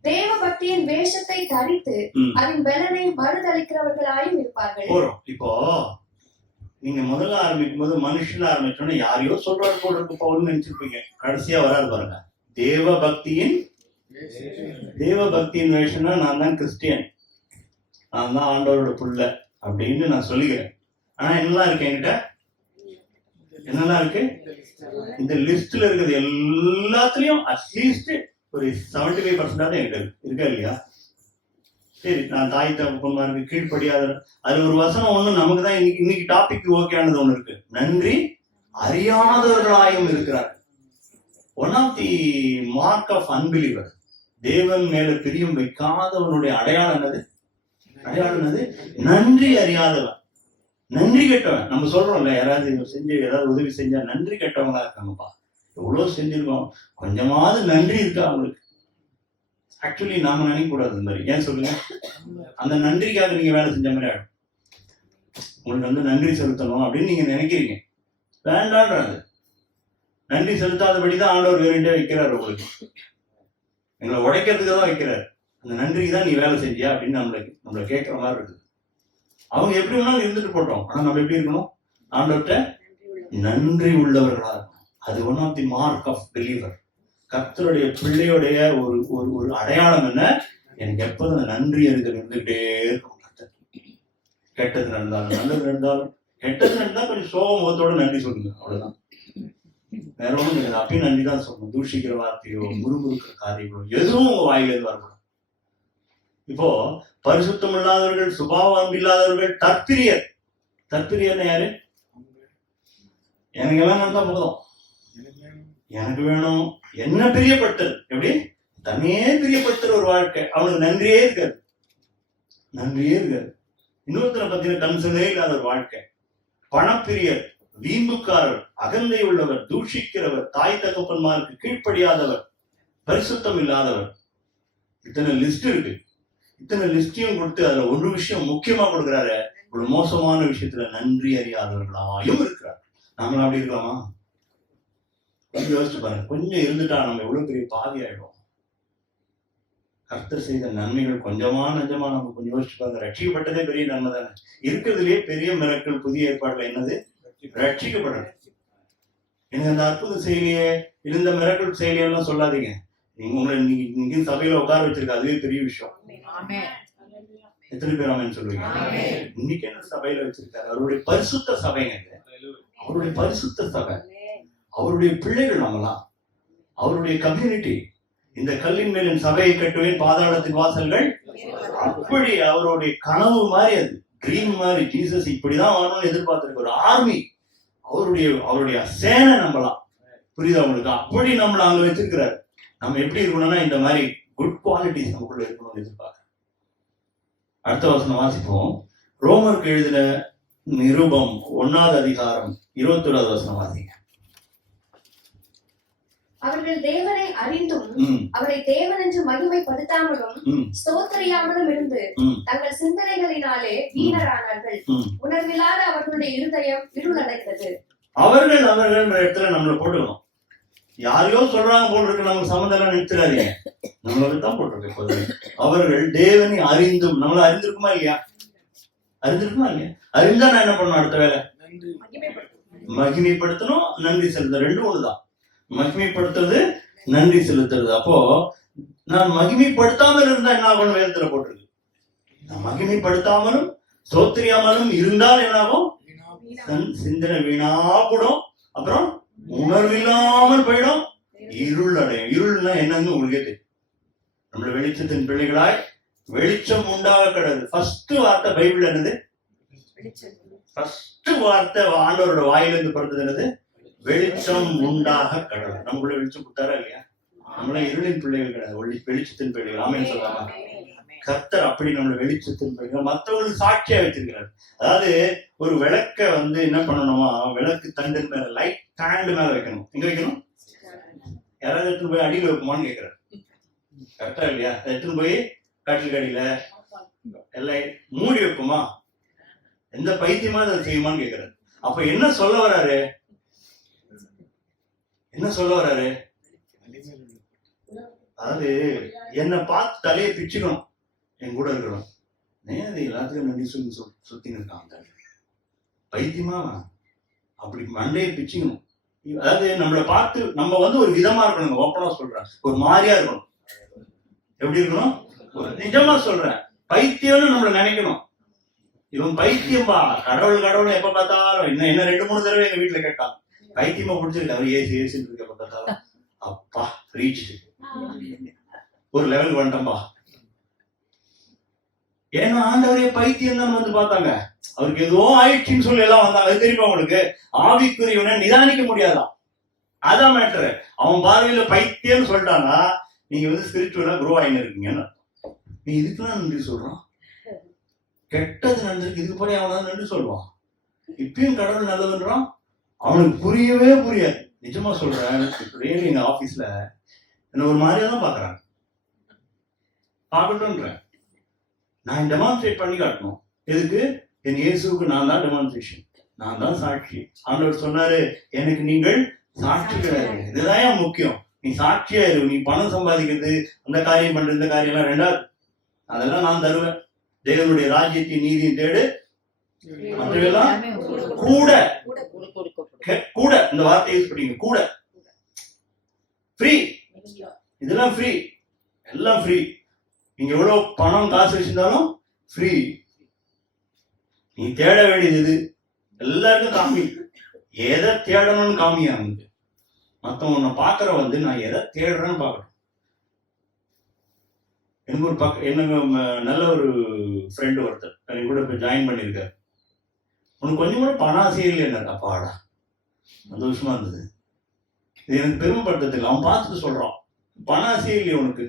தேவ பக்தியின் வேஷத்தை தரித்து அதன் பலனை மறுதளிக்கிறவர்களாயும் இருப்பார்கள். இப்போ நீங்க முதல்ல ஆரம்பிக்கும் போது மனுஷன் ஆரம்பிச்சோன்னா யாரையோ சொல்றாரு போல இருக்கு பவுல்னு நினைச்சிருப்பீங்க. கடைசியா வராது பாருங்க, தேவ பக்தியின் வேஷம்னா நான் தான் கிறிஸ்டியன், நான் தான் ஆண்டவரோட புள்ள அப்படின்னு நான் சொல்லிக்கிறேன். ஆனா என்னெல்லாம் இருக்கு என்கிட்ட? என்னெல்லாம் இருக்கு? இந்த லிஸ்ட்ல இருக்கிறது எல்லாத்துலயும் அட்லீஸ்ட் ஒரு 75% என்கிட்ட இருக்கா இல்லையா? சரி, நான் தாய் தகப்பன்மாருக்கு கீழ்ப்படியாத, அது ஒரு வசனம் ஒண்ணு நமக்கு தான் இன்னைக்கு டாபிக் ஓகேயானது ஒண்ணு இருக்கு. நன்றி அறியாதவர்களாயும் இருக்கிறார். One of the mark of unbeliever, தேவன் மேல பிரியம் வைக்காதவனுடைய அடையாளம் என்னது? நன்றி அறியாதவன், நன்றி கெட்டவன். நம்ம சொல்றோம்ல, யாராவது செஞ்சு ஏதாவது உதவி செஞ்சா நன்றி கெட்டவங்களா இருக்காங்கப்பா. எவ்வளவு செஞ்சிருக்கோம், கொஞ்சமாவது நன்றி இருக்கா அவங்களுக்கு? ஆக்சுவலி நாம நினைக்க கூடாது இந்த மாதிரி. ஏன் சொல்லுங்க? அந்த நன்றிக்காக நீங்க வேலை செஞ்ச மாதிரி ஆகும். உங்களுக்கு வந்து நன்றி செலுத்தணும் அப்படின்னு நீங்க நினைக்கிறீங்க, வேண்டான்றாங்க. நன்றி செலுத்தாதபடிதான் ஆண்டவர் வேறுண்டே வைக்கிறார் உங்களுக்கு. எங்களை உடைக்கிறதுக்கு தான் வைக்கிறார். அந்த நன்றிக்கு தான் நீ வேலை செஞ்சியா அப்படின்னு நம்மளை கேட்கிற மாதிரி இருக்குது. அவங்க எப்படி வேணாலும் இருந்துட்டு போட்டோம், ஆனா நம்ம எப்படி இருக்கணும்? ஆண்டவர்கிட்ட நன்றி உள்ளவர்களா இருக்கணும். அது one of the mark of believer. கர்த்தருடைய பிள்ளையுடைய ஒரு ஒரு அடையாளம் என்ன? எனக்கு எப்போதும் அந்த நன்றி அறிதல் இருந்துகிட்டே இருக்கும். கெட்டது நடந்தாலும் நல்லது நடந்தாலும், கெட்டது நடந்தா கொஞ்சம் சோகத்தோட நன்றி சொல்லுங்க, அவ்வளவுதான். வேற ஒன்றும் கிடையாது. அப்பயும் நன்றி தான் சொல்லணும். தூஷிக்கிற வார்த்தையோ முறுமுறுக்கிற காரியங்களோ எதுவும் உங்க வாயிலிருந்து வரக்கூடாது. இப்போ பரிசுத்தம் இல்லாதவர்கள், சுபாவ அன்பு இல்லாதவர்கள், தற்பிரியர். தற்பிரியர்னு யாரு? எனக்கு எல்லாம் நடந்தா போதும், எனக்கு வேணும், என்ன பிரியப்பட்டது, எப்படி தன்னையே பிரியப்படுத்துற ஒரு வாழ்க்கை. அவனுக்கு நன்றியே இருக்காது, நன்றியே இருக்காது. இன்னொருத்தரை பத்தின கன்சர்னே இல்லாத ஒரு வாழ்க்கை. பணப்பிரியர், வீம்புக்காரர், அகந்தை உள்ளவர், தூஷிக்கிறவர், தாய் தகப்பன்மாருக்கு கீழ்ப்படியாதவர், பரிசுத்தம் இல்லாதவர். இத்தனை லிஸ்ட் இருக்கு. இத்தனை லிஸ்டையும் கொடுத்து அதுல ஒரு விஷயம் முக்கியமா கொடுக்குறாரு, ஒரு மோசமான விஷயத்துல நன்றி அறியாதவர்களாயும் இருக்கிறார். நாமளும் அப்படி இருக்கலாமா? யோசிச்சு பாருங்க. கொஞ்சம் இருந்துட்டா நம்ம எவ்வளவு பெரிய பாவி ஆயிடும். கர்த்தர் செய்த நன்மைகள் கொஞ்சமா நஞ்சமா நம்ம கொஞ்சம் யோசிச்சு பாருங்க. ரட்சிக்கப்பட்டதே பெரிய நன்மை தானே. இருக்கிறதுலயே பெரிய மிரக்கல் புதிய ஏற்பாடுல என்னது? ரட்சிக்கப்படுறது. எனக்கு அந்த அற்புத செயலியே, இருந்த மிரக்கல் செயலியெல்லாம் சொல்லாதீங்க. நீங்க உங்களை நீங்க சபையில உட்கார வச்சிருக்க அதுவே பெரிய விஷயம். எத்தனை பேர் ஆமென் சொல்லுவீங்க? இன்னைக்கு என்ன சபையில வச்சிருக்காரு? அவருடைய பரிசுத்த சபைங்க. அவருடைய பரிசுத்த சபை, அவருடைய பிள்ளைகள் நம்மலாம், அவருடைய கம்யூனிட்டி. இந்த கல்லின் மேல் என் சபையை கட்டுவேன், பாதாளத்தின் வாசல்கள். அப்படி அவருடைய கனவு மாதிரி, அது ட்ரீம் மாதிரி. ஜீசஸ் இப்படிதான் வரணும்னு எதிர்பார்த்திருக்க ஒரு ஆர்மி, அவருடைய சேனை நம்பலாம். புரியுதா உங்களுக்கு? அப்படி நம்மள அங்க வச்சிருக்கிறாரு. நம்ம எப்படி இருக்கணும்னா இந்த மாதிரி குட் குவாலிட்டிஸ் நமக்குள்ள இருக்கணும்னு எதிர்பார்க்க. அடுத்த வசனம் வாசிப்போம். ரோமருக்கு எழுதின நிருபம் 1வது அதிகாரம் 21வது வசனம் வாசிங்க. அவர்கள் தேவனை அறிந்தும் அவரை தேவன் என்று மகிமைப்படுத்தாமலும் ஸ்தோத்திரியாமலும் இருந்து தங்கள் சிந்தனைகளினாலே வீணரானார்கள். உணர்வில்லாத அவர்களுடைய இருதயம் இருளடைந்தது. அவர்கள் இடத்துல நம்மள போட்டுக்கணும். யாரையோ சொல்றாங்க போல் இருக்கு, நமக்கு சம்மந்தம் நிறுத்துறாதீங்க, நம்மளுக்கு தான் போட்டிருக்கு எப்போதுமே. அவர்கள் தேவனை அறிந்தும், நம்மள அறிந்திருக்குமா இல்லையா? அறிந்திருக்குமா இல்லையா? அறிந்தா நான் என்ன பண்ணணும்? அடுத்த வேலை மகிமைப்படுத்தணும், நன்றி செலுத்த. ரெண்டும் ஒண்ணுதான். மகிமைப்படுத்துறது, நன்றி செலுத்துறது. அப்போ நான் மகிமைப்படுத்தாமல் இருந்தா என்ன ஆகும்? வேதத்துல போட்டிருக்கு. நான் மகிமைப்படுத்தாமலும் ஸ்தோத்திரியாமலும் இருந்தால் என்ன ஆகும்? சிந்தனை வீணாப்படும், அப்புறம் உணர்வில்லாமல் போயிடும், இருள் அடையும். இருள்னா என்னன்னு உங்களுக்கே தெரியும். நம்மள வெளிச்சத்தின் பிள்ளைகளாய் வெளிச்சம் உண்டாக கிடது. ஃபர்ஸ்ட் வார்த்தை பைபிள் என்னது? ஃபர்ஸ்ட் வார்த்தை ஆண்டவரோட வாயிலிருந்து பிறந்தது என்னது? வெளிச்சம் உண்டாக கடவுள். நமக்குள்ள வெளிச்சம் கொடுத்தாரா இல்லையா? நம்மள இருளின் பிள்ளைகள் கிடையாது, வெளிச்சத்தின் பிள்ளைகள். ஆமென் சொல்லாமா? கர்த்தர் அப்படி நம்மள வெளிச்சத்தின் பிள்ளைகள், மற்றவங்களுக்கு சாட்சியா வச்சிருக்கிறார். அதாவது ஒரு விளக்க என்ன பண்ணணுமா, விளக்கு தண்டின் மேல, லைட் ஸ்டாண்ட் மேல வைக்கணும். எங்க வைக்கணும்? யாராவது எடுத்துன்னு போய் அடியில் வைக்குமான்னு கேட்கிறார். கரெக்டா இல்லையா? எடுத்துன்னு போய் கட்டில் கடியில எல்லாம் மூடி வைக்குமா? எந்த பைத்தியமா அதை செய்யுமான்னு கேட்கிறாரு. அப்ப என்ன சொல்ல வர்றாரு? என்ன சொல்ல வர்றாரு? அதாவது என்னை பார்த்து தலையை பிச்சுக்கணும், என் கூட இருக்கணும். நேரடி எல்லாத்துக்கும் நன்றி சொல்லி சுத்தின்னு இருக்காங்க. பைத்தியமா அப்படி மண்டையை பிச்சுக்கணும். அதாவது நம்மளை பார்த்து நம்ம ஒரு விதமா இருக்கணும். ஓப்பனா சொல்றேன், ஒரு மாதிரியா இருக்கணும். எப்படி இருக்கணும்? நிஜமா சொல்றேன், பைத்தியம்னு நம்மள நினைக்கணும். இவன் பைத்தியம்பா, கடவுள் கடவுள் எப்ப பார்த்தாலும். என்ன 2-3 தடவை எங்க வீட்டுல கேட்டான், பைத்தியமா பிடிச்சிருக்கு அவர் ஏசின்னு இருக்க எப்ப பார்த்தாலும். அப்பா ரீச் ஒரு லெவல் வந்துட்டம்பா. ஏன்னா ஆண்டவரே பைத்தியம் தான் பார்த்தாங்க. அவருக்கு ஏதோ ஆயிடுச்சுன்னு சொல்லி எல்லாம் வந்தாங்க. அது தெரியுமா உங்களுக்கு? ஆவிக்குரியவனை நிதானிக்க முடியாதான், அதான் மேட்டரு. அவன் பார்வையில பைத்தியம்னு சொல்லிட்டானா நீங்க ஸ்பிரிச்சுவலா குரோ ஆயின்னு இருக்கீங்கன்னு. நீ இதுக்கெல்லாம் நன்றி சொல்றான். கெட்டது நடந்திருக்கு, இதுக்கு போய் அவனால நன்றி சொல்லுவான். இப்பயும் கடவுள் நல்லதுன்றான். அவனுக்கு புரியவே புரியாது. நிஜமா சொல்றேன், ரியலி எங்க ஆபீஸ்ல என்ன ஒரு மாதிரியா தான் பாக்குறாங்க. பார்க்கட்டும்ன்றேன், நான் டெமான்ஸ்ட்ரேட் பண்ணி காட்டணும். எதுக்கு? என் இயேசுக்கு நான் தான் டெமான்ஸ்ட்ரேஷன், நான் தான் சாட்சி. ஆண்டவர் சொன்னாரு, எனக்கு நீங்கள் சாட்சிகளா இரு. இதுதான் முக்கியம். நீ சாட்சியா இரு. நீ பணம் சம்பாதிக்கிறது, அந்த காரியம் பண்ற, இந்த காரியம் எல்லாம் ரெண்டாவது, அதெல்லாம் நான் தருவேன். தேவனுடைய ராஜ்யத்தின் நீதியின் தேடு, மற்றவெல்லாம் கூட கூட, இந்த வார்த்தை யூஸ் பண்ணீங்க, கூட ஃப்ரீ. இதெல்லாம் ஃப்ரீ, எல்லாம் ஃப்ரீ. நீங்க எவ்வளவு பணம் காசு வச்சிருந்தாலும் ஃப்ரீ. நீ தேட வேண்டியது இது. எல்லாருக்கும் காமி, எதை தேடணும்னு காமியா வந்து மத்தவங்க பாக்குற வந்து நான் எதை தேடுறேன்னு பாக்கணும். எனக்கு ஒரு எனக்கு நல்ல ஒரு ஃப்ரெண்டு ஒருத்தர் எனக்கு கூட இப்ப ஜாயின் பண்ணியிருக்காரு. உனக்கு கொஞ்சம் கூட பண ஆசையே இல்லை. அப்பாடா, சந்தோஷமா இருந்தது. இது எனக்கு பெருமைப்படுத்துறதுக்கு அவன் பார்த்துட்டு சொல்றான், பண ஆசையே இல்லையே உனக்கு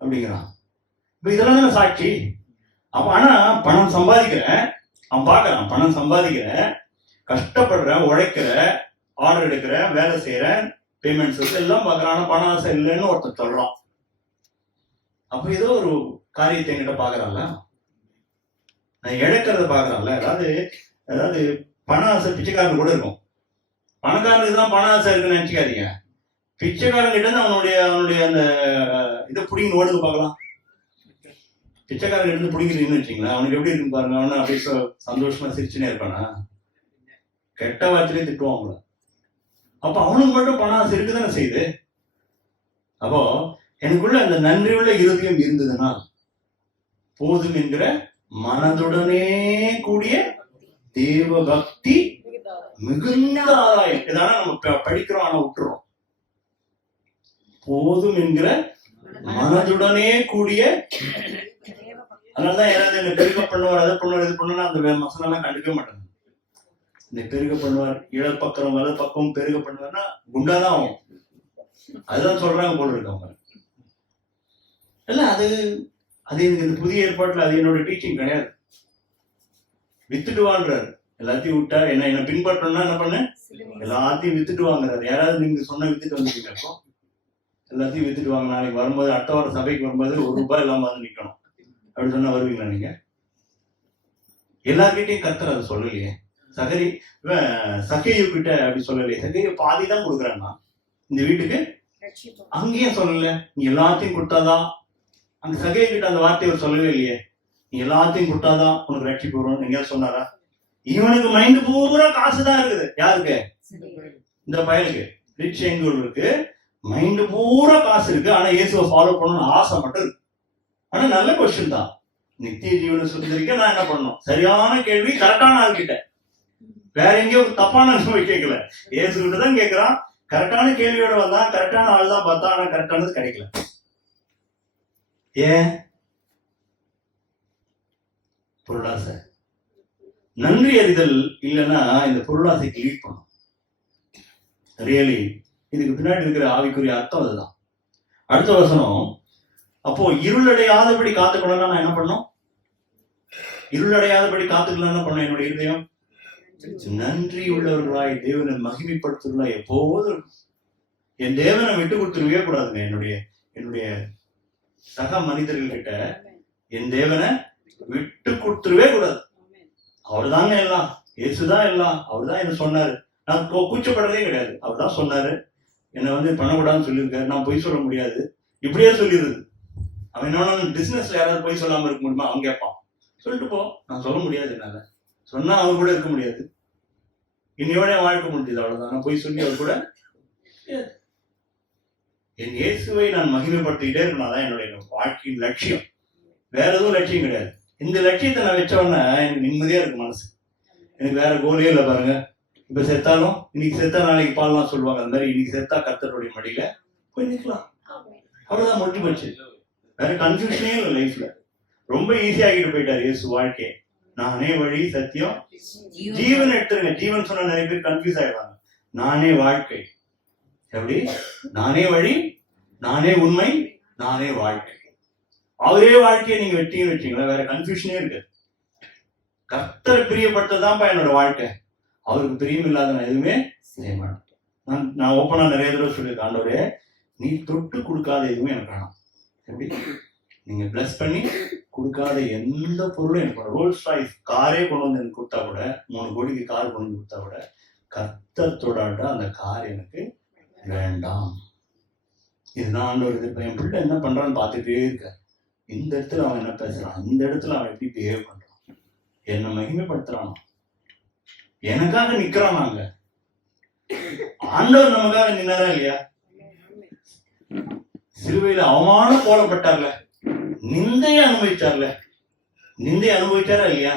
அப்படிங்கிறான். இப்ப இதெல்லாம் தானே சாட்சி. அப்ப ஆனா பணம் சம்பாதிக்கிறேன், அவன் பாக்குறான், பணம் சம்பாதிக்கிறேன், கஷ்டப்படுறேன், உழைக்கிறேன், ஆர்டர் எடுக்கிறேன், வேலை செய்யறேன், பேமெண்ட்ஸ் எல்லாம் பாக்குறான். ஆனா பண ஆசை இல்லைன்னு ஒருத்தர் சொல்றான். அப்ப ஏதோ ஒரு காரியத்தை என்கிட்ட பாக்குறான்ல, நான் இழக்கிறத பாக்குறான்ல. அதாவது பண ஆசை பிச்சைக்காரன் கூட இருக்கும். பணக்காரனுக்கு தான் பண ஆசை இருக்குன்னு நினைச்சுக்காதீங்க. பிச்சைக்காரன் கிட்ட இருந்து அவனுடைய அந்த இதை பிடிங்கன்னு ஓடுங்க பார்க்கலாம். பிச்சைக்காரன் இருந்து பிடிக்கிறீங்கன்னு வச்சுங்களேன், அவனுக்கு எப்படி இருக்குன்னு பாருங்க. அவனு அப்படியே சந்தோஷமா சிரிச்சுனே இருப்பானா? கெட்ட வார்த்தையிலே திட்டுவான் அவங்கள. அப்ப அவனுக்கு மட்டும் பண ஆசை இருக்குதானே செய்யுது. அப்போ எனக்குள்ள அந்த நன்றியுள்ள இருதயம் இருந்ததுன்னா போதும் என்கிற மனதுடனே கூடிய தேவ பக்தி மிகுந்த ஆதாயம். இதான நம்ம படிக்கிறோம், ஆனா விட்டுறோம். போதும் என்கிற மனதுடனே கூடிய. அதனாலதான் யாராவது என்ன பெருக பண்ணுவார், அதை பண்ணுவார், இது பண்ணுனா அந்த மசனெல்லாம் கண்டுக்க மாட்டாங்க. இந்த பெருக பண்ணுவார், இடப்பக்கம் வலது பக்கம் பெருக பண்ணுவார்னா குண்டாதான் ஆகும். அதுதான் சொல்றாங்க போல இருக்கவங்க. இல்ல அது எனக்கு இந்த புதிய ஏற்பாட்டுல அது என்னோட டீச்சிங் கிடையாது. வித்துட்டு வாங்குறாரு, எல்லாத்தையும் விட்டா என்ன பின்பற்றணும்னா என்ன பண்ண, எல்லாத்தையும் வித்துட்டு வாங்குறாரு. யாராவது நீங்க சொன்ன வித்துட்டு வந்துட்டீங்க, அப்போ எல்லாத்தையும் வித்துட்டு வாங்க. நாளைக்கு வரும்போது, அடுத்த வாரம் சபைக்கு வரும்போது ₹1 இல்லாம வந்து நிக்கணும் அப்படின்னு சொன்னா வருவீங்களா நீங்க? எல்லார்கிட்டையும் கர்த்தர் அதை சொல்லலையே. சகையு கிட்ட அப்படி சொல்லலையே. சகையு பாதிதான் கொடுக்குறான்னா இந்த வீட்டுக்கு, அங்கேயும் சொல்லல நீ எல்லாத்தையும் கொடுத்தாதான். அந்த சகையை கிட்ட அந்த வார்த்தையை சொல்லவே இல்லையே, நீ எல்லாத்தையும் கொடுத்தாதான் உனக்கு ரட்சிப்பு வரும். நீங்க சொன்னாரா? இவனுக்கு மைண்டு பூரா காசுதான் இருக்குது. யாருக்கு? இந்த பயலுக்கு, ரிச் எங்களுக்கு மைண்டு பூரா காசு இருக்கு. ஆனா இயேசுவை ஃபாலோ பண்ணணும்னு ஆசை மட்டும் இருக்கு. ஆனா நல்ல கொஸ்டின் தான். நித்திய ஜீவனை சுதந்திரிக்க நான் என்ன பண்ணணும்? சரியான கேள்வி, கரெக்டான ஆள் கிட்ட. வேற எங்கேயோ தப்பான கேட்கல, இயேசு கிட்ட தான் கேட்கிறான். கரெக்டான கேள்வியோட வந்தா, கரெக்டான ஆள் தான் பார்த்தா, ஆனா கரெக்டானது கிடைக்கல. ஏன்? பொருளாசை. நன்றி அறிதல் இல்லைன்னா இந்த பொருளாசைக்கு லீட் பண்ணும். ரியலி இதுக்கு பின்னாடி இருக்கிற ஆவிக்குரிய அர்த்தம் அதுதான். அடுத்த வசனம், அப்போ இருளடையாதபடி காத்துக்கணும்னா நான் என்ன பண்ணும்? இருளடையாதபடி காத்துக்கலாம் என்ன பண்ணும்? என்னுடைய இருதயம் நன்றி உள்ளவர்களாய் தேவனை மகிமைப்படுத்துவதா எப்போதும். என் தேவனை விட்டு கொடுத்துருவே கூடாதுங்க. என்னுடைய சக மனிதர்கள்கிட்ட என் தேவனை விட்டு கொடுத்துருவே கூடாது. அவர்தாங்க எல்லாம், இயேசுதான் எல்லாம், அவர்தான் என்ன சொன்னாரு. நான் கூச்சப்படுறதே கிடையாது. அவர் தான் சொன்னாரு, என்னை பண்ணக்கூடாதுன்னு சொல்லியிருக்காரு. நான் பொய் சொல்ல முடியாது, இப்படியே சொல்லிடுறது. அவன் என்ன பிசினஸ்ல யாராவது பொய் சொல்லாம இருக்க முடியுமா? அவன் கேட்பான், சொல்லிட்டு போ. நான் சொல்ல முடியாது, என்னால சொன்னா அவன் கூட இருக்க முடியாது. இன்னையோட வாழ்க்கை முடிஞ்சது, அவ்வளவுதான். நான் பொய் சொல்லி அவர் கூட என் இயேசுவை நான் மகிமைப்படுத்திக்கிட்டே இருக்கணும். அதான் என்னுடைய வாழ்க்கையின் லட்சியம். வேற எதுவும் லட்சியம் கிடையாது. இந்த லட்சியத்தை நான் வச்சோன்னா எனக்கு நிம்மதியா இருக்கு மனசு. எனக்கு வேற கோலே இல்லை பாருங்க. இப்ப செத்தாலும், இன்னைக்கு செத்தா நாளைக்கு பால்லாம் சொல்லுவாங்க. அந்த மாதிரி இன்னைக்கு செத்தா கர்த்தருடைய மடியில போய் நிக்கலாம். அவ்வளவுதான், முடிஞ்சு போச்சு. வேற கன்ஃபியூஷனே இல்லை லைஃப்ல. ரொம்ப ஈஸியா ஆகிட்டு போயிட்டாரு இயேசு வாழ்க்கையை. நானே வழி, சத்தியம், ஜீவன் எடுத்துருங்க. ஜீவன் சொன்ன நிறைய பேர் கன்ஃபியூஸ் ஆயிடுவாங்க. நானே வாழ்க்கை. எப்படி? நானே வழி, நானே உண்மை, நானே வாழ்க்கை. அவரே வாழ்க்கையை நீங்க வெட்டியும் வச்சீங்களா, வேற கன்ஃபியூஷனே இருக்கு. கர்த்தர் பிரியப்பட்டதான்ப்பா என்னோட வாழ்க்கை. அவருக்கு பிரியம் இல்லாத நான் எதுவுமே செய்ய மாட்டேன். நான் ஓப்பனா நிறைய தடவை சொல்லியிருக்கேன், ஆண்டவரே நீ தொட்டு கொடுக்காத எதுவுமே எனக்கு வேணாம். எப்படி நீங்க பிளஸ் பண்ணி கொடுக்காத எந்த பொருளும் எனக்கு வேணாம். ரோல்ஸ் ராய்ஸ் காரே கொண்டு வந்து எனக்கு கொடுத்தா கூட, 3 கோடிக்கு கார் கொண்டு வந்து கொடுத்தா கூட, கர்த்தர் தொடாட்ட அந்த கார் எனக்கு வேண்டாம். இதுதான் ஆண்டவர் எதிர்ப்பு. என் பிள்ளை என்ன பண்றான்னு பார்த்துட்டே இருக்க. இந்த இடத்துல அவன் என்ன பேசுறான், இந்த இடத்துல அவன் எப்படி பிஹேவ் பண்றான், என்னை மகிமைப்படுத்துறான், எனக்காக நிக்கிறான். நாங்க ஆண்டவர் நமக்காக நின்னாரா இல்லையா? சிலுவையில அவமானம் போடப்பட்டார்ல, நிந்தையை அனுபவிச்சார்ல, நிந்தையை அனுபவிச்சாரா இல்லையா?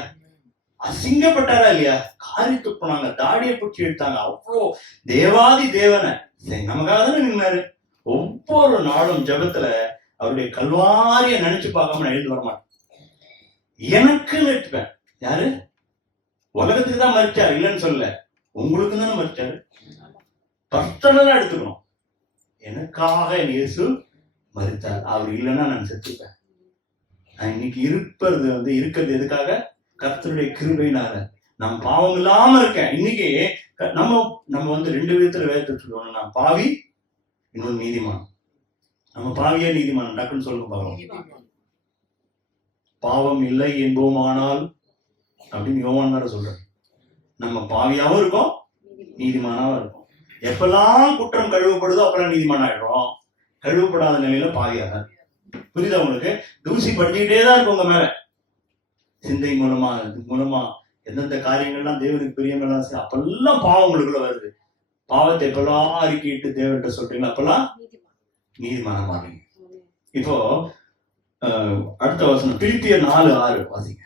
அசிங்கப்பட்டாரா இல்லையா? காரி துப்புனாங்க, தாடியை பிடிச்சி எடுத்தாங்க. அவ்வளோ தேவாதி தேவனை நமக்காக தானே நின்னாரு. ஒவ்வொரு நாளும் ஜெபத்துல அவருடைய கல்வாரிய நினைச்சு பார்க்காம நான் எழுந்து வரமாட்டேன். எனக்குன்னு எடுத்துப்பேன். யாரு? உலகத்துக்கு தான் மறிச்சாரு, இல்லைன்னு சொல்லல, உங்களுக்கு தானே மறிச்சாரு. பர்சனலா எடுத்துக்கணும். எனக்காக என் இயேசு மறித்தார். அவர் இல்லைன்னா நான் செத்துப்பேன். நான் இன்னைக்கு இருக்கிறது எதுக்காக? கர்த்தருடைய கிருபையினால. நான் பாவம் இல்லாம இருக்கேன். இன்னைக்கு நம்ம 2 விதத்துல வேதத்தை சொல்லுவோம். நான் பாவி, இன்னொரு நீதிமான். நம்ம பாவியா நீதிமான்? டக்குன்னு சொல்லுங்க பாவம். பாவம் இல்லை என்போமானால் அப்படின்னு யோவான் வேற சொல்றாரு. நம்ம பாவியாவும் இருக்கோம், நீதிமானாவும் இருக்கும். எப்பெல்லாம் குற்றம் கழுவப்படுதோ அப்பெல்லாம் நீதிமான ஆயிடுறோம். கழுவப்படாத நிலையில பாவியாக. புரியுதா உங்களுக்கு? தூசி படிச்சுக்கிட்டே தான் இருக்கும் உங்க மேல. சிந்தை மூலமா எந்தெந்த காரியங்கள்லாம் தேவனுக்கு பிரியமெல்லாம் செய்ய அப்பெல்லாம் பாவம் உங்களுக்குள்ள வருது. பாவத்தை எப்பெல்லாம் அறிக்கிட்டு தேவன்கிட்ட சொல்றீங்களா அப்பெல்லாம் நீதிமான மாறீங்க. இப்போ அடுத்த வசனம் பிலிப்பியர் 4:6 வாசிங்க.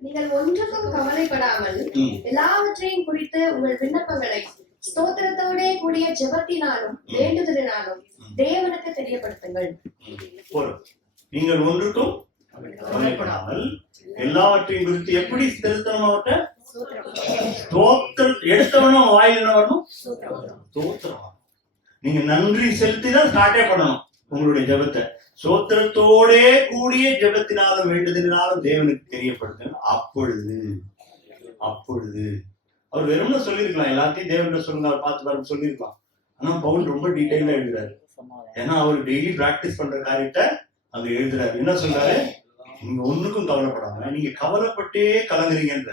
நீங்கள் ஒன்றுக்கும் கவலைப்படாமல் எல்லாவற்றையும் குறித்து உங்கள் விண்ணப்பங்களை ஸ்தோத்திரத்தோட கூடிய ஜெபத்தினாலும் வேண்டுதலினாலும் தேவனுக்கு தெரியப்படுத்துங்கள். நீங்கள் ஒன்றுக்கும் கவலைப்படாமல் எல்லாவற்றையும் குறித்து எப்படி திருத்தணும்? அவர்கிட்ட எடுத்தவனும் வாயில் என்ன வரணும்? ஸ்தோத்திரம். நீங்க நன்றி செலுத்தி தான் ஸ்டார்டே பண்ணணும் உங்களுடைய ஜெபத்தை. சோத்திரத்தோட கூடிய ஜெபத்தினாலும் வேண்டுதலினாலும் தேவனுக்கு தெரியப்படுத்துங்க. அப்பொழுது அவர் வெறும்னு சொல்லியிருக்கலாம், எல்லாத்தையும் தேவன் சொல்லுங்க, அவர் பார்த்து பாருங்க சொல்லியிருக்கலாம். ஆனா பவுல் ரொம்ப டீட்டெயிலா எழுதுறாரு. ஏன்னா அவர் டெய்லி பிராக்டிஸ் பண்ற காரியத்தை அங்க எழுதுறாரு. என்ன சொல்றாரு? நீங்க ஒண்ணுக்கும் கவலைப்படாம, நீங்க கவலைப்பட்டே கலங்குறீங்கன்ற.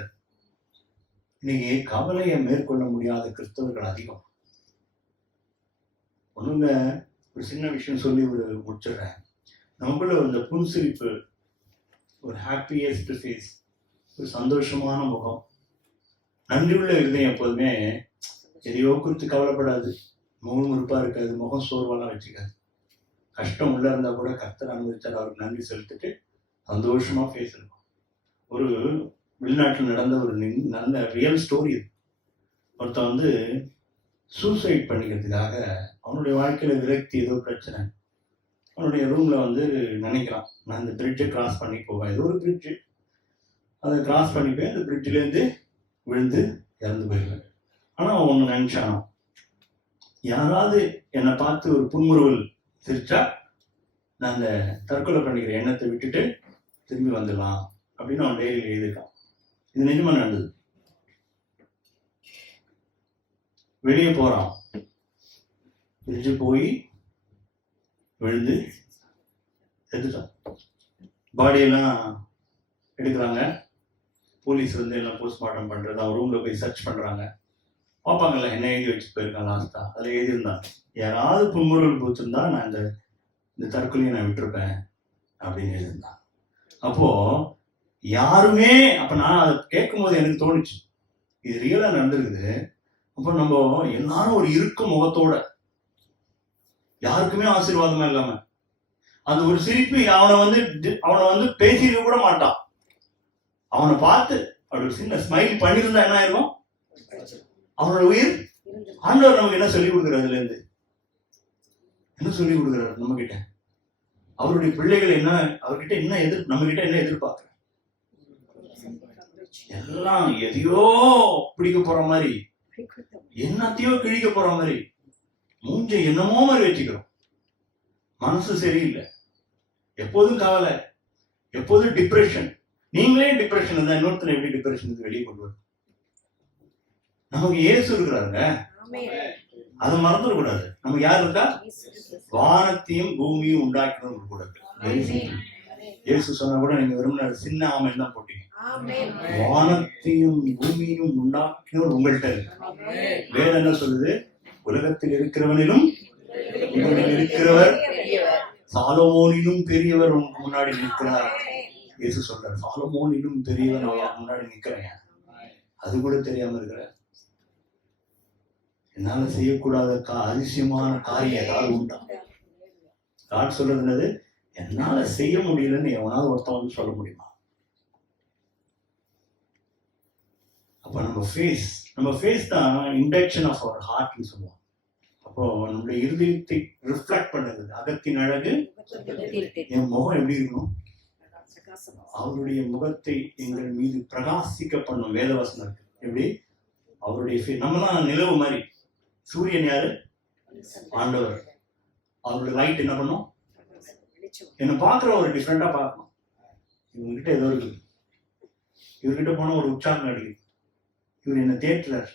நீங்க கவலையை மேற்கொள்ள முடியாத கிறிஸ்தவர்கள் அதிகம். ஒண்ணுங்க, ஒரு சின்ன விஷயம் சொல்லி முடிச்சிடுறேன். நமக்குள்ள இந்த புன்சிரிப்பு, ஒரு ஹாப்பியஸ்ட் ஃபேஸ், ஒரு சந்தோஷமான முகம், நன்றியுள்ள இருதயம் எப்போதுமே எதையோ குறித்து கவலைப்படாது, முகமுறுப்பா இருக்காது, முகம் சோர்வெல்லாம் வச்சுக்காது. கஷ்டம் உள்ள இருந்தா கூட கர்த்தர் அனுபவிச்சார் அவருக்கு நன்றி செலுத்திட்டு சந்தோஷமா ஃபேஸ் இருக்கும். ஒரு வெளிநாட்டில் நடந்த ஒரு நல்ல ரியல் ஸ்டோரி இது. ஒருத்தன் சூசைட் பண்ணிக்கிறதுக்காக அவனுடைய வாழ்க்கையில விரக்தி, ஏதோ பிரச்சனை, அவனுடைய ரூம்ல நினைக்கிறான், நான் இந்த பிரிட்ஜை கிராஸ் பண்ணி போவேன். ஏதோ ஒரு பிரிட்ஜு, அதை கிராஸ் பண்ணி போய் அந்த பிரிட்ஜிலேருந்து விழுந்து இறந்து போயிடுவேன். ஆனா அவன் ஒண்ணு நினைச்சானா, யாராவது என்னை பார்த்து ஒரு புன்முறுவல் சிரிச்சா நான் அந்த தற்கொலை பண்ணிக்கிற எண்ணத்தை விட்டுட்டு திரும்பி வந்துடலாம் அப்படின்னு அவன் டைரியில் எழுதியிருக்கான். இது நிஜமா நடந்தது. வெளியே போறான், பிரிட்ஜு போய் விழுந்து எடுத்துட்டான். பாடியெல்லாம் எடுக்கிறாங்க, போலீஸ் எல்லாம் போஸ்ட்மார்ட்டம் பண்றது, அவன் ரூம்ல போய் சர்ச் பண்றாங்க. பார்ப்பாங்கல்ல என்ன எழுதி வச்சுட்டு போயிருக்கான். லாஸ்டா அதில் எழுதியிருந்தான், யாராவது புன்முறுவல் பூச்சிருந்தா நான் இந்த தற்கொலையை நான் விட்டுருப்பேன் அப்படின்னு எழுதியிருந்தான். அப்போ யாருமே, அப்ப நான் அதை கேட்கும் போது எனக்கு தோணுச்சு, இது ரியலா நடந்திருக்குது. அப்போ நம்ம எல்லாரும் ஒரு இருக்கும் முகத்தோட, யாருக்குமே ஆசீர்வாதமா இல்லாம, அந்த ஒரு சிரிப்பு அவனை பேசிக்க கூட மாட்டான். அவனை பார்த்து அப்படி ஒரு சின்ன ஸ்மைல் பண்ணியிருந்தா என்ன ஆயிருக்கும்? அவனோட உயிர். ஆண்டவர் நமக்கு என்ன சொல்லி கொடுக்குறாரு? அதுல இருந்து என்ன சொல்லி கொடுக்குறாரு நம்ம கிட்ட? அவருடைய பிள்ளைகள் என்ன, அவர்கிட்ட என்ன நம்ம கிட்ட என்ன எதிர்பார்க்க? எல்லாம் எதையோ பிடிக்க போற மாதிரி, என்னத்தையோ கிழிக்க போற மாதிரி, மூஞ்ச என்னமோ மாதிரி வச்சுக்கிறோம். மனசு சரியில்லை, எப்போதும் கவலை, எப்போதும் டிப்ரெஷன். நீங்களே டிப்ரெஷன் இருந்தா இன்னொருத்தனை எப்படி டிப்ரெஷன் வெளியே கொண்டு வரும்? நமக்கு இயேசு இருக்கிறாருங்க, அதை மறந்துடக்கூடாது. நமக்கு யார் இருக்கா? வானத்தையும் பூமியும் உண்டாக்கணும் கூட. இயேசு சொன்னா கூட நீங்க விரும்பின சின்ன ஆமை தான் போட்டீங்க. வானத்தையும் பூமியும் உண்டாக்கினவர் உங்கள்கிட்ட இருக்கு. வேதம் என்ன சொல்லுது? உலகத்தில் இருக்கிறவனிலும் உங்களில் இருக்கிறவர் சாலமோனிலும் பெரியவர் உங்களுக்கு முன்னாடி நிற்கிறார். இயேசு சொல்றார், சாலமோனிலும் பெரியவர் நான் முன்னாடி நிற்கிறேன். அது கூட தெரியாம இருக்கிற என்னால செய்யக்கூடாத அதிசயமான காரியம் ஏதாவது உண்டா? காட் சொல்றது என்னது? என்னால செய்ய முடியலன்னு எவனாவது ஒருத்தன் வந்து சொல்ல முடியுமா? அப்ப நம்ம ஃபேஸ் தான் இண்டக்ஷன் ஆஃப் அவர் ஹார்ட்னு சொல்லுவோம். அப்போ நம்முடைய இருதயத்தை ரிஃப்ளெக்ட் பண்ணுறது. அகத்தின் அழகு என் முகம் எப்படி இருக்கணும்? அவருடைய முகத்தை எங்கள் மீது பிரகாசிக்க பண்ணும். வேதவசனம் இருக்கு. எப்படி? அவருடைய நம்மலாம் நிலவு மாதிரி. சூரியன் யாரு? ஆண்டவர். அவருடைய லைட் என்ன பண்ணும்? என்ன பார்க்குற ஒரு டிஃப்ரெண்டா பார்க்கணும். இவங்ககிட்ட ஏதோ இருக்கு, இவர்கிட்ட போனா ஒரு உற்சாகம் அடிக்குது, இவர் என்ன தேட்டர்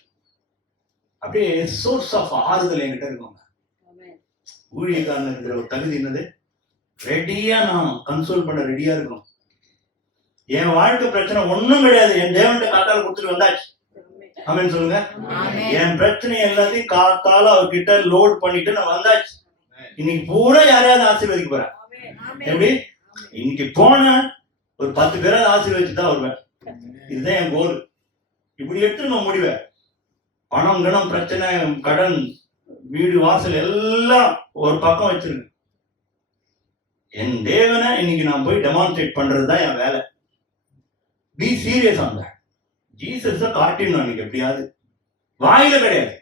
அப்படியே சோர்ஸ் ஆஃப் ஆறுதல் என்கிட்ட இருக்கணும். ஊழியக்காரன் இருக்கிற ஒரு தகுதி என்னது? ரெடியா நான் கன்சோல் பண்ண ரெடியா இருக்கணும். என் வாழ்க்கை பிரச்சனை ஒண்ணும் கிடையாது, என் தேவன்கிட்ட காத்தால கொடுத்துட்டு வந்தாச்சு. ஆமென் சொல்லுங்க. என் பிரச்சனை எல்லாத்தையும் காத்தால அவர்கிட்ட லோட் பண்ணிட்டு நான் வந்தாச்சு. இன்னைக்கு பூரா யாரையாவது ஆசீர்வதிக்க போறேன். எப்படி? இன்னைக்கு போன ஒரு 10 பேராவது ஆசீர்வதிச்சுதான் வருவேன். இதுதான் என் கோல். இப்படி எடுத்து நான் முடிவேன். பணம் கணம் பிரச்சனை கடன் வீடு வாசல் எல்லாம் ஒரு பக்கம் வச்சிருங்க. என் தேவனை இன்னைக்கு நான் போய் டெமான்ஸ்ட்ரேட் பண்றதுதான் என் வேலை. Be serious on that. Jesus காட்டிடணும் அன்னைக்கு எப்படியாவது. வாயில கிடையாது,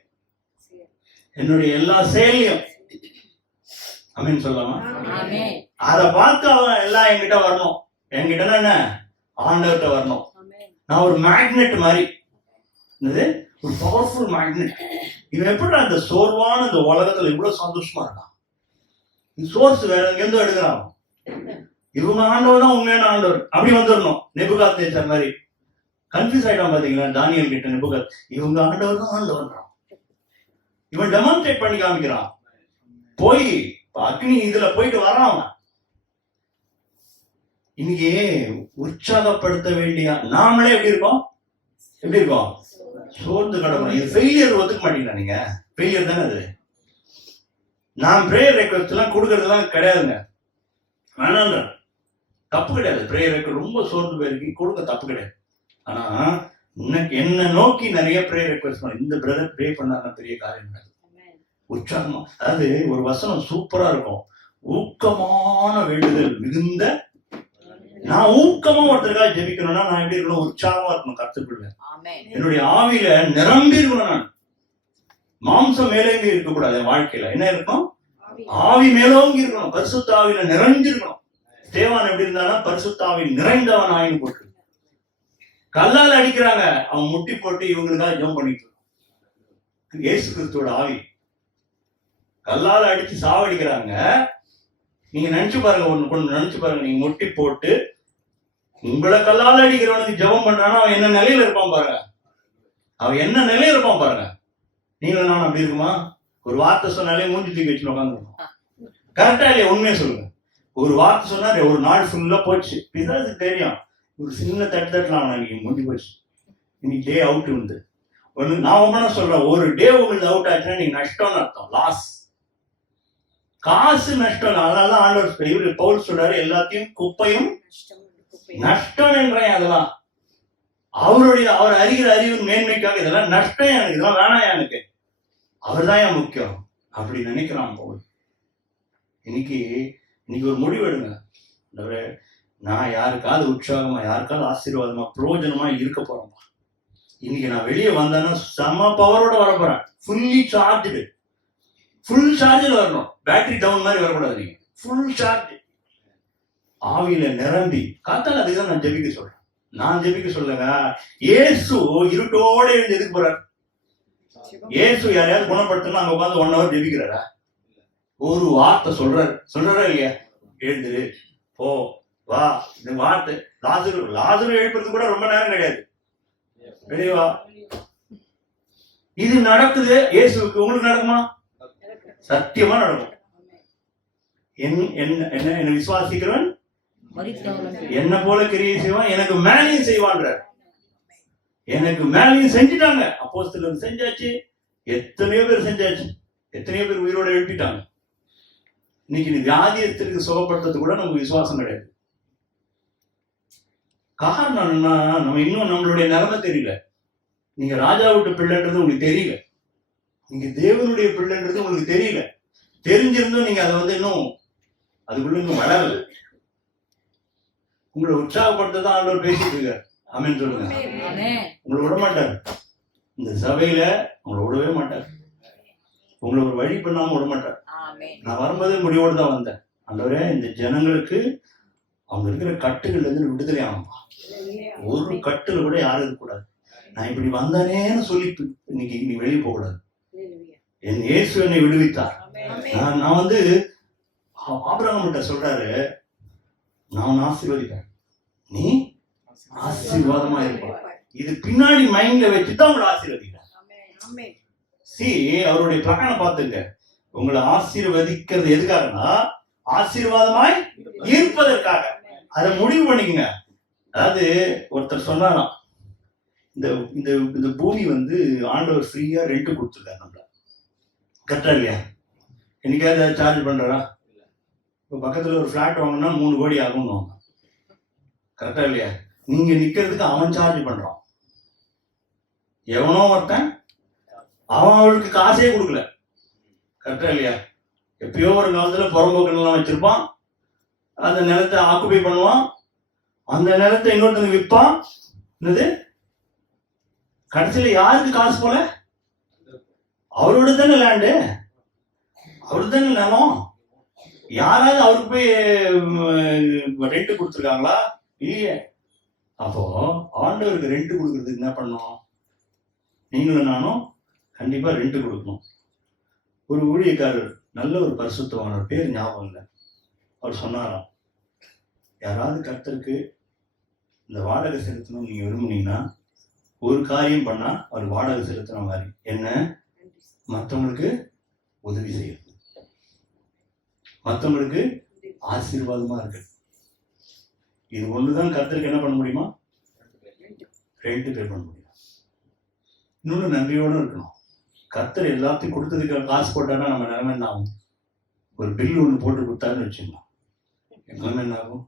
என்னுடைய எல்லா செயலையும். ஆமென் சொல்லலாமா? அதை பார்த்து அவன் எல்லாம் என்கிட்ட வரணும். என்கிட்ட என்ன? ஆண்டவர்கிட்ட வரணும். நான் ஒரு மேக்னெட் மாதிரி, ஒரு பவர்ஃபுல் மேக்னெட். இவன் எப்படி அந்த சோர்வான இந்த உலகத்துல இவ்வளவு சந்தோஷமா இருக்கான்? சோர்ஸ் வேற எங்கேருந்து எடுக்கிறான்? இவங்க ஆண்டவர் தான் உண்மையான ஆண்டவர். அப்படி வந்துடணும். நெபுகாத்நேச்சர் மாதிரி கன்ஃபியூஸ் ஆயிட்டான் பாத்தீங்களா? தானியேல் கிட்ட நெபுகாத் இவங்க ஆண்டவர் தான் ஆண்டவர். இவன் டெமான்ஸ்ட்ரேட் பண்ணி காமிக்கிறான். போய் அக்னி இதுல போயிட்டு வரான். இன்னைக்கு உற்சாகப்படுத்த வேண்டிய நாமளே எப்படி இருக்கோம்? எப்படி இருக்கோம்? சோர்ந்து கிடக்கணும். இது ஃபெயிலியர் ஒத்துக்க மாட்டீங்களா? நீங்க ஃபெயிலியர் தானே அது. நான் பிரேயர் ரெக்வெஸ்ட் எல்லாம் கொடுக்கறதுலாம் கிடையாதுங்க. வேணான்ற தப்பு கிடையாது. பிரேயர் ரெக்வெஸ்ட் ரொம்ப சோர்ந்து போயிருக்கு, கொடுக்க தப்பு கிடையாது. ஆனா என்ன நோக்கி நிறைய பிரேயர் ரெக்வெஸ்ட் இந்த பிரதர் ப்ரே பண்ணாங்க, பெரிய காரியம் கிடையாது. உற்சாகமா, அதாவது ஒரு வசனம் சூப்பரா இருக்கும். ஊக்கமான வேண்டுதல் மிகுந்த. நான் ஊக்கமா ஒருத்தருக்காக ஜெபிக்கணும்னா நான் எப்படி இருக்கணும்? உற்சாகமா இருக்கணும். கத்துக்குள்ள என்னுடைய ஆவியில நிரம்பி இருக்கணும். நான் மாம்சம் மேலேங்கி இருக்கக்கூடாது. என் வாழ்க்கையில என்ன இருக்கணும்? ஆவி மேலோங்கி இருக்கணும். பரிசுத்த ஆவியில நிறைஞ்சிருக்கணும். தேவான் எப்படி இருந்தானா பரிசுத்த ஆவியில் நிறைந்தவன் ஆயின்னு போட்டு கல்லால் அடிக்கிறாங்க. அவன் முட்டி போட்டு இவங்களுக்காக ஜெபம் பண்ணிட்டு இருக்கான். இயேசு கிறிஸ்துவோட ஆவி கல்லால் அடிச்சு சாவடிக்கிறாங்க. நீங்க நினைச்சு பாருங்க, ஒண்ணு நினைச்சு பாருங்க. நீங்க முட்டி போட்டு உங்களை கல்லால் அடிக்கிறவனுக்கு ஜெபம் பண்றானா அவன் என்ன நிலையில இருப்பான் பாருங்க. அவன் என்ன நிலையில இருப்பான் பாருங்க. நீங்களும் நான் அப்படி இருக்குமா? ஒரு வார்த்தை சொன்னாலே மூஞ்சி தூக்கி வச்சு உட்காந்துருக்கோம். கரெக்டா இல்லையா? உண்மையை சொல்லுங்க. ஒரு வார்த்தை சொன்னா ஒரு நாள் ஃபுல்லா போச்சு. பிசாசுக்கு தெரியும். ஒரு சின்ன தட்டலாம் இன்னைக்கு முடிஞ்சு போச்சு. இன்னைக்கு டே அவுட் உண்டு. ஒண்ணு நான் ஒவ்வொன்னா சொல்றேன். ஒரு டே உங்களுக்கு அவுட் ஆச்சுன்னா நீங்க நஷ்டம்னு அர்த்தம். லாஸ். காசு நஷ்டம். அதனாலதான் ஆண்டவர் இவரு பவுல் சொல்றாரு, எல்லாத்தையும் குப்பையும் நஷ்டம் என்றேன். அதெல்லாம் அவர் அறிகிற அறிவின் மேன்மைக்காக இதெல்லாம் நஷ்டம். எனக்கு இதெல்லாம் வேணாம். எனக்கு அவர் தான் என் முக்கியம் அப்படி நினைக்கிறான் பவுல். இன்னைக்கு ஒரு முடிவு எடுங்க. நான் யாருக்காவது உற்சாகமா, யாருக்காவது ஆசீர்வாதமா, பிரயோஜனமா இருக்க போறேன். இன்னைக்கு நான் வெளியே வந்தேன்னா செம பவரோட வர போறேன். Fully charged. ஃபுல் சார்ஜில் வரணும். பேட்டரி டவுன் மாதிரி வரக்கூடாது. நீங்க ஃபுல் சார்ஜ் ஆவியில நிரம்பி காத்தால. அதுதான் நான் ஜெபிக்க சொல்றேன். நான் ஜெபிக்க சொல்லுங்க. இயேசு இருட்டோட எழுந்து எதுக்கு போறாரு? இயேசு யாரையாவது குணப்படுத்தணும் அங்க உட்காந்து 1 hour ஜெபிக்கிறாரா? ஒரு வார்த்தை சொல்றாரா இல்லையா? எழுந்துரு, போ, வா. இந்த வார்த்தை லாசரு எழுப்புறது கூட ரொம்ப நேரம் கிடையாது. வெளியே வா. இது நடக்குது இயேசுவுக்கு, உங்களுக்கு நடக்குமா? சத்தியமா நடக்கும். என்ன விசுவாசிக்கிறவன் என்ன போல கிரியை செய்வான், எனக்கு மேலையும் செய்வான்ற. எனக்கு மேலையும் செஞ்சுட்டாங்க. அப்போஸ்தலர் செஞ்சாச்சு, எத்தனையோ பேர் செஞ்சாச்சு, எத்தனையோ பேர் உயிரோட எழுப்பிட்டாங்க. இன்னைக்கு நீ வியாதியத்திற்கு சுகப்பட்டது கூட நமக்கு விசுவாசம் கிடையாது. காரணம் என்னன்னா, நம்ம இன்னும் நம்மளுடைய நிலைமை தெரியல. நீங்க ராஜா வீட்டு பிள்ளைன்றது உங்களுக்கு தெரியல, நீங்க தேவனுடைய பிள்ளைன்றது உங்களுக்கு தெரியல. தெரிஞ்சிருந்தும் நீங்க அதை இன்னும் அதுக்குள்ள இன்னும் வளரல. உங்களை உற்சாகப்படுத்ததான் ஆண்டவர் பேசிட்டு இருக்காரு. ஆமென் சொல்லுங்க. உங்களை விட மாட்டார், இந்த சபையில உங்களை விடவே மாட்டார், உங்களை ஒரு வழி பண்ணாம விட மாட்டார். நான் வரும்போதே முடிவோடு தான் வந்தேன். ஆண்டவரே, இந்த ஜனங்களுக்கு அவங்க இருக்கிற கட்டுகள்ல இருந்து விடுதலை ஆகும்பா. ஒரு கட்டுல கூட யாரும் இருக்கக்கூடாது. நான் இப்படி வந்தானேன்னு சொல்லி இன்னைக்கு நீ வெளியே போக கூடாது. என் இயேசு என்னை விடுவித்தார். நான் ஆபிரகாம் கிட்ட சொல்றாரு, நான் ஆசீர்வதிப்பேன், நீ ஆசீர்வாதமா இருப்பா. இது பின்னாடி மைண்ட்ல வச்சுதான் உங்களை ஆசீர்வதிக்கிறார். அவருடைய பிளானை பார்த்துங்க. உங்களை ஆசீர்வதிக்கிறது எதுக்காகனா, ஆசீர்வாதமாய் இருப்பதற்காக. அதை முடிவு பண்ணிக்கங்க. அதாவது ஒருத்தர் சொன்னாராம், இந்த இந்த இந்த பூமி ஆண்டவர் ஃப்ரீயா ரெண்ட் கொடுத்துருக்காரு நம்மள. கரெக்டா இல்லையா? என்னைக்காவது சார்ஜ் பண்றாரா? இப்போ பக்கத்துல ஒரு ஃபிளாட் வாங்கினா 3 கோடி ஆகும்னு. கரெக்டா இல்லையா? நீங்க நிக்கிறதுக்கு அவன் சார்ஜ் பண்றான். எவனோ ஒருத்தன் அவன் அவளுக்கு காசே கொடுக்கல. கரெக்டா இல்லையா? எப்பயோ ஒரு காலத்துல புறம்போக்கெல்லாம் வச்சிருப்பான், அந்த நிலத்தை ஆக்குபை பண்ணுவான், அந்த நிலத்தை இன்னொருத்தனுக்கு விற்பான். என்னது, கடைசியில யாருக்கு காசு போல? அவரோட தானே லேண்டு, அவரு தானே நிலம். யாராவது அவருக்கு போய் ரெண்ட் கொடுத்துருக்காங்களா? இல்லையே. அப்போ ஆண்டவருக்கு ரெண்ட் கொடுக்கறதுக்கு என்ன பண்ணணும்? நீங்களும் நானும் கண்டிப்பா ரெண்ட் கொடுக்கணும். ஒரு ஊழியக்காரர், நல்ல ஒரு பரிசுத்தவானவர், பேர் ஞாபகம் இல்லை, அவர் சொன்னாராம், யாராவது கர்த்தருக்கு இந்த வாடகை செலுத்தணும் நீங்க விரும்புனீங்கன்னா ஒரு காரியம் பண்ணா அவர் வாடகை செலுத்துற மாதிரி, என்ன, மற்றவங்களுக்கு உதவி செய்யும், மற்றவங்களுக்கு ஆசீர்வாதமா இருக்கு. இது ஒண்ணுதான் கர்த்தருக்கு என்ன பண்ண முடியுமா? ரெண்ட் பே பண்ண முடியும். இன்னொன்னு நன்றியோட இருக்கணும். கர்த்தர் எல்லாத்தையும் கொடுத்ததுக்கு காசு போட்டானா நம்ம நிலைமை என்ன ஆகும்? ஒரு பில் ஒண்ணு போட்டு கொடுத்தாருன்னு வச்சுக்கலாம், நிலைமை என்ன ஆகும்?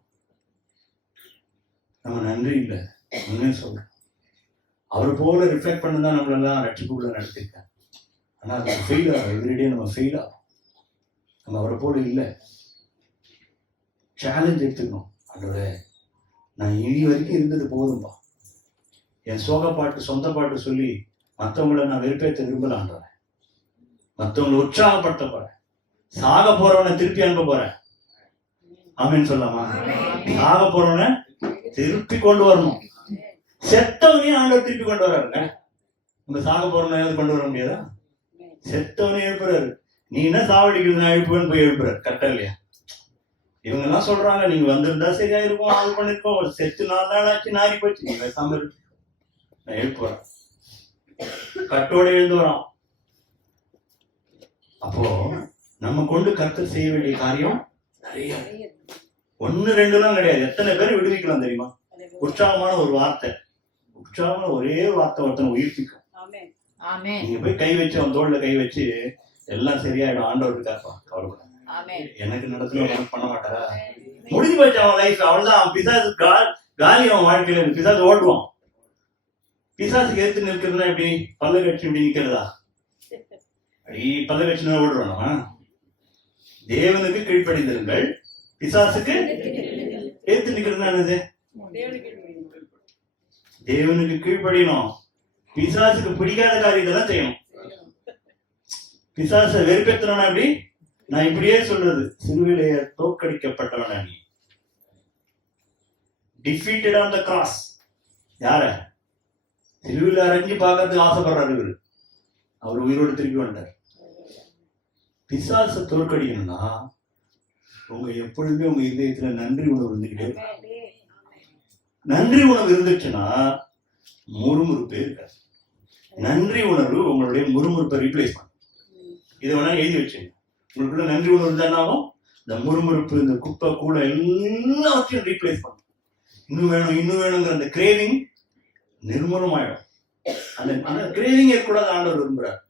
நம்ம நன்றி இல்லை, உண்மையை சொல்றோம். அவரை போல ரிஃப்ளெக்ட் பண்ணதான் நம்மளெல்லாம் ரட்சிப்புக்குள்ள நடத்திருக்காங்க. ஆனா அது ஃபெயில் ஆகும், எவ்ரிடே நம்ம ஃபெயில் ஆகும். நம்ம அவரை போல இல்லை. சேலஞ்ச் எடுத்துக்கணும். அதோட நான் இனி வரைக்கும் இருந்தது போதும்பா, என் சோக பாட்டு சொந்த பாட்டு சொல்லி மற்றவங்களை நான் வெறுப்பேற்ற விரும்பலான்றேன், மற்றவங்களை உற்சாகப்படுத்த போறேன், சாக போறவனை திருப்பி அனுப்ப போறேன். ஆமீன் சொல்லாமா? சாக போறவனை திருப்பி கொண்டு வரணும். செத்தவனையும் ஆண்டவர் திருப்பி கொண்டு வர்றாருங்க. நம்ம சாக போறவனை கொண்டு வர முடியாதா? செத்தவனையும் எழுப்புறாரு. நீ என்ன சாவடிக்கிறது, நான் எழுப்புவேன்னு போய் எழுப்புறாரு. கரெக்டா இல்லையா? இவங்க எல்லாம் சொல்றாங்க, நீங்க வந்திருந்தா சரியா இருக்கும், அது பண்ணிருக்கோம், செத்து 4 நாள் ஆச்சு, நாரி போச்சு, நீங்க பேசாம இருக்கு, நான் எழுப்புறேன். கட்டோட எழுந்து வரோம். அப்போ நம்ம கொண்டு கர்த்தர் செய்ய வேண்டிய காரியம் நிறைய, 1 2 கிடையாது. எத்தனை பேர் விடுவிக்கலாம் தெரியுமா? உற்சாகமான ஒரு வார்த்தை, உற்சாகமான ஒரே ஒரு வார்த்தை ஒருத்தனை உயிர்ப்பிக்கும். நீங்க போய் கை வச்சு அவன் தோல்ல கை வச்சு எல்லாம் சரியாயிடும், ஆண்டவர் இருக்காப்பா, கவலைப்படாத, எனக்கு நடத்துல எனக்கு பண்ண மாட்டாரா, முடிஞ்சு போச்சு அவன் லைஃப், அவள்தான். பிசாசு காலி, அவன் வாழ்க்கையில பிசாசு ஓடுவான். பிசாசுக்கு எடுத்து நிற்கிறதுனா எப்படி? பல்ல கட்சி இப்படி நிக்கிறதா? பல்ல கட்சினா ஓடுறோம். தேவனுக்கு கீழ்ப்படிந்திருங்கள், பிசாசுக்கு எடுத்து நிக்கிறதுனா என்னது? தேவனுக்கு கீழ்ப்படியணும், பிசாசுக்கு பிடிக்காத காரியத்தெல்லாம் செய்யணும். பிசாசை வெறுப்பேற்றணும். எப்படி? நான் இப்படியே சொல்றது, சிலுவையிலே தோற்கடிக்கப்பட்டவன நீ, டிஃபீட்டட் ஆன் தி கிராஸ். யார? சிலுவையில அரைஞ்சு பார்க்கறதுக்கு ஆசைப்படுறாரு இவரு, அவர் உயிரோடு திருப்பி வந்தார். பிசாசை தோற்கடிக்கணும்னா உங்க எப்பொழுதுமே உங்க இதயத்துல நன்றி உணர்வு இருந்துகிட்டே இருக்கும். நன்றி உணர்வு இருந்துச்சுன்னா முறுமுறுப்பே இருக்காது. நன்றி உணர்வு உங்களுடைய முறுமுறுப்பை ரீப்ளேஸ் பண்ணும். இதை வேணா எழுதி வச்சுங்க. உங்களுக்குள்ள நன்றி உணர்வு தானாகும் இந்த முறுமுறுப்பு, இந்த குப்பை கூட எல்லாத்தையும் ரீப்ளேஸ் பண்ணும். இன்னும் வேணுங்கிற அந்த கிரேவிங் நிர்மூலமாயிடும். அந்த கிரேவிங் இருக்கக்கூடாது ஆண்டவர் விரும்புறாரு.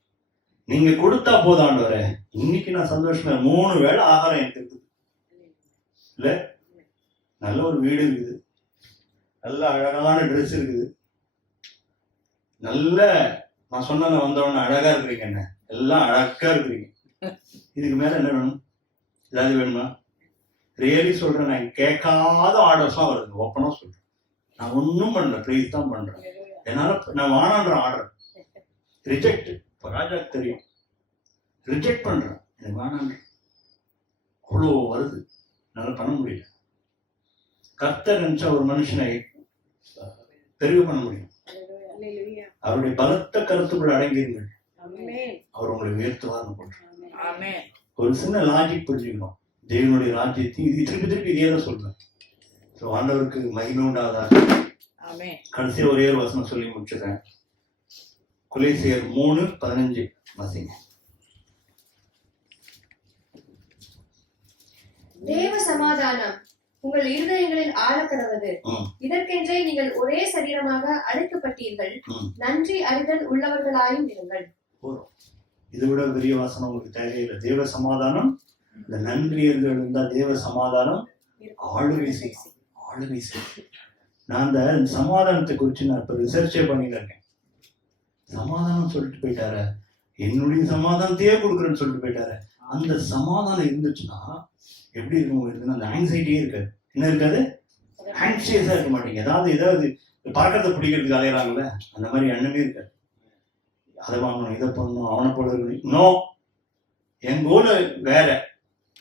நீங்க கொடுத்தா போதும் ஆண்டவரே, இன்னைக்கு நான் சந்தோஷமா 3 வேளை ஆகாரம் எனக்கு இருக்குது இல்ல, நல்ல ஒரு வீடு இருக்குது, நல்ல அழகான ட்ரெஸ் இருக்குது, நல்ல நான் சொன்ன வந்தவொடனே அழகா இருக்கிறீங்க, என்ன எல்லாம் அழகா இருக்கிறீங்க, இதுக்கு மேல என்ன வேணும்? ஏதாவது வேணுமா? ரியலி சொல்றேன், நான் கேட்காத ஆர்டர்ஸ்லாம் வருது. ஓப்பனா சொல்றேன், நான் ஒன்றும் பண்ணல, ப்ளீஸ் தான் பண்றேன். என்னால நான் வானான்ற ஆர்டர் ரிஜெக்ட். இப்போ ராஜாக்கு தெரியும், ரிஜெக்ட் பண்றேன், எனக்கு வேணான்ற அவ்வளோ வருது, என்னால பண்ண முடியல. கர்த்தர் நினைச்சா ஒரு மனுஷனை தெரிவு பண்ண முடியும். அவருடைய பலத்த கருத்துக்குள் அடங்கிருங்கள், அவர் உங்களை உயர்த்துவார்னு போட்டு ஒரு சின்ன லாஜிக் புரிஞ்சுக்கணும். தேவனுடைய ராஜ்யத்தை இது திருப்பி இதே தான் சொல்றேன். ஆண்டவருக்கு மகிமை உண்டாதா. கடைசியா ஒரே ஒரு வசனம் சொல்லி முடிச்சுக்கிறேன். கொலோசியர் 3:15 வாசிங்க. தேவ சமாதானம் உங்கள் இருதயங்களில் ஆழக்கடவது, இதற்கென்றே நீங்கள் ஒரே சரீரமாக அழைக்கப்பட்டீர்கள், நன்றி அறிதல் உள்ளவர்களாயும் இருங்கள். இதை விட பெரிய வாசனம் உங்களுக்கு தேவையில்லை. தேவ சமாதானம், இந்த நன்றி இருந்தா தேவ சமாதானம் ஆளுகை செய்யும். நான் அந்த சமாதானத்தை குறித்து நான் இப்ப ரிசர்ச்சே பண்ணிட்டு இருக்கேன். சமாதானம் சொல்லிட்டு போயிட்டாரு, என்னுடைய சமாதானத்தையே கொடுக்குறேன்னு சொல்லிட்டு போயிட்டாரு. அந்த சமாதானம் இருந்துச்சுன்னா எப்படி இருக்கும்? அந்த ஆங்ஸைட்டியே இருக்காது. என்ன இருக்காது? ஆங்ஷியஸா இருக்க மாட்டீங்க. ஏதாவது பறக்கத்தை பிடிக்கிறதுக்கு அலையிறாங்கல்ல, அந்த மாதிரி எண்ணமே இருக்காது. அதை வாங்கணும், இதை பண்ணணும், அவனை போல இருக்கணும். நோ, என் கோல வேற.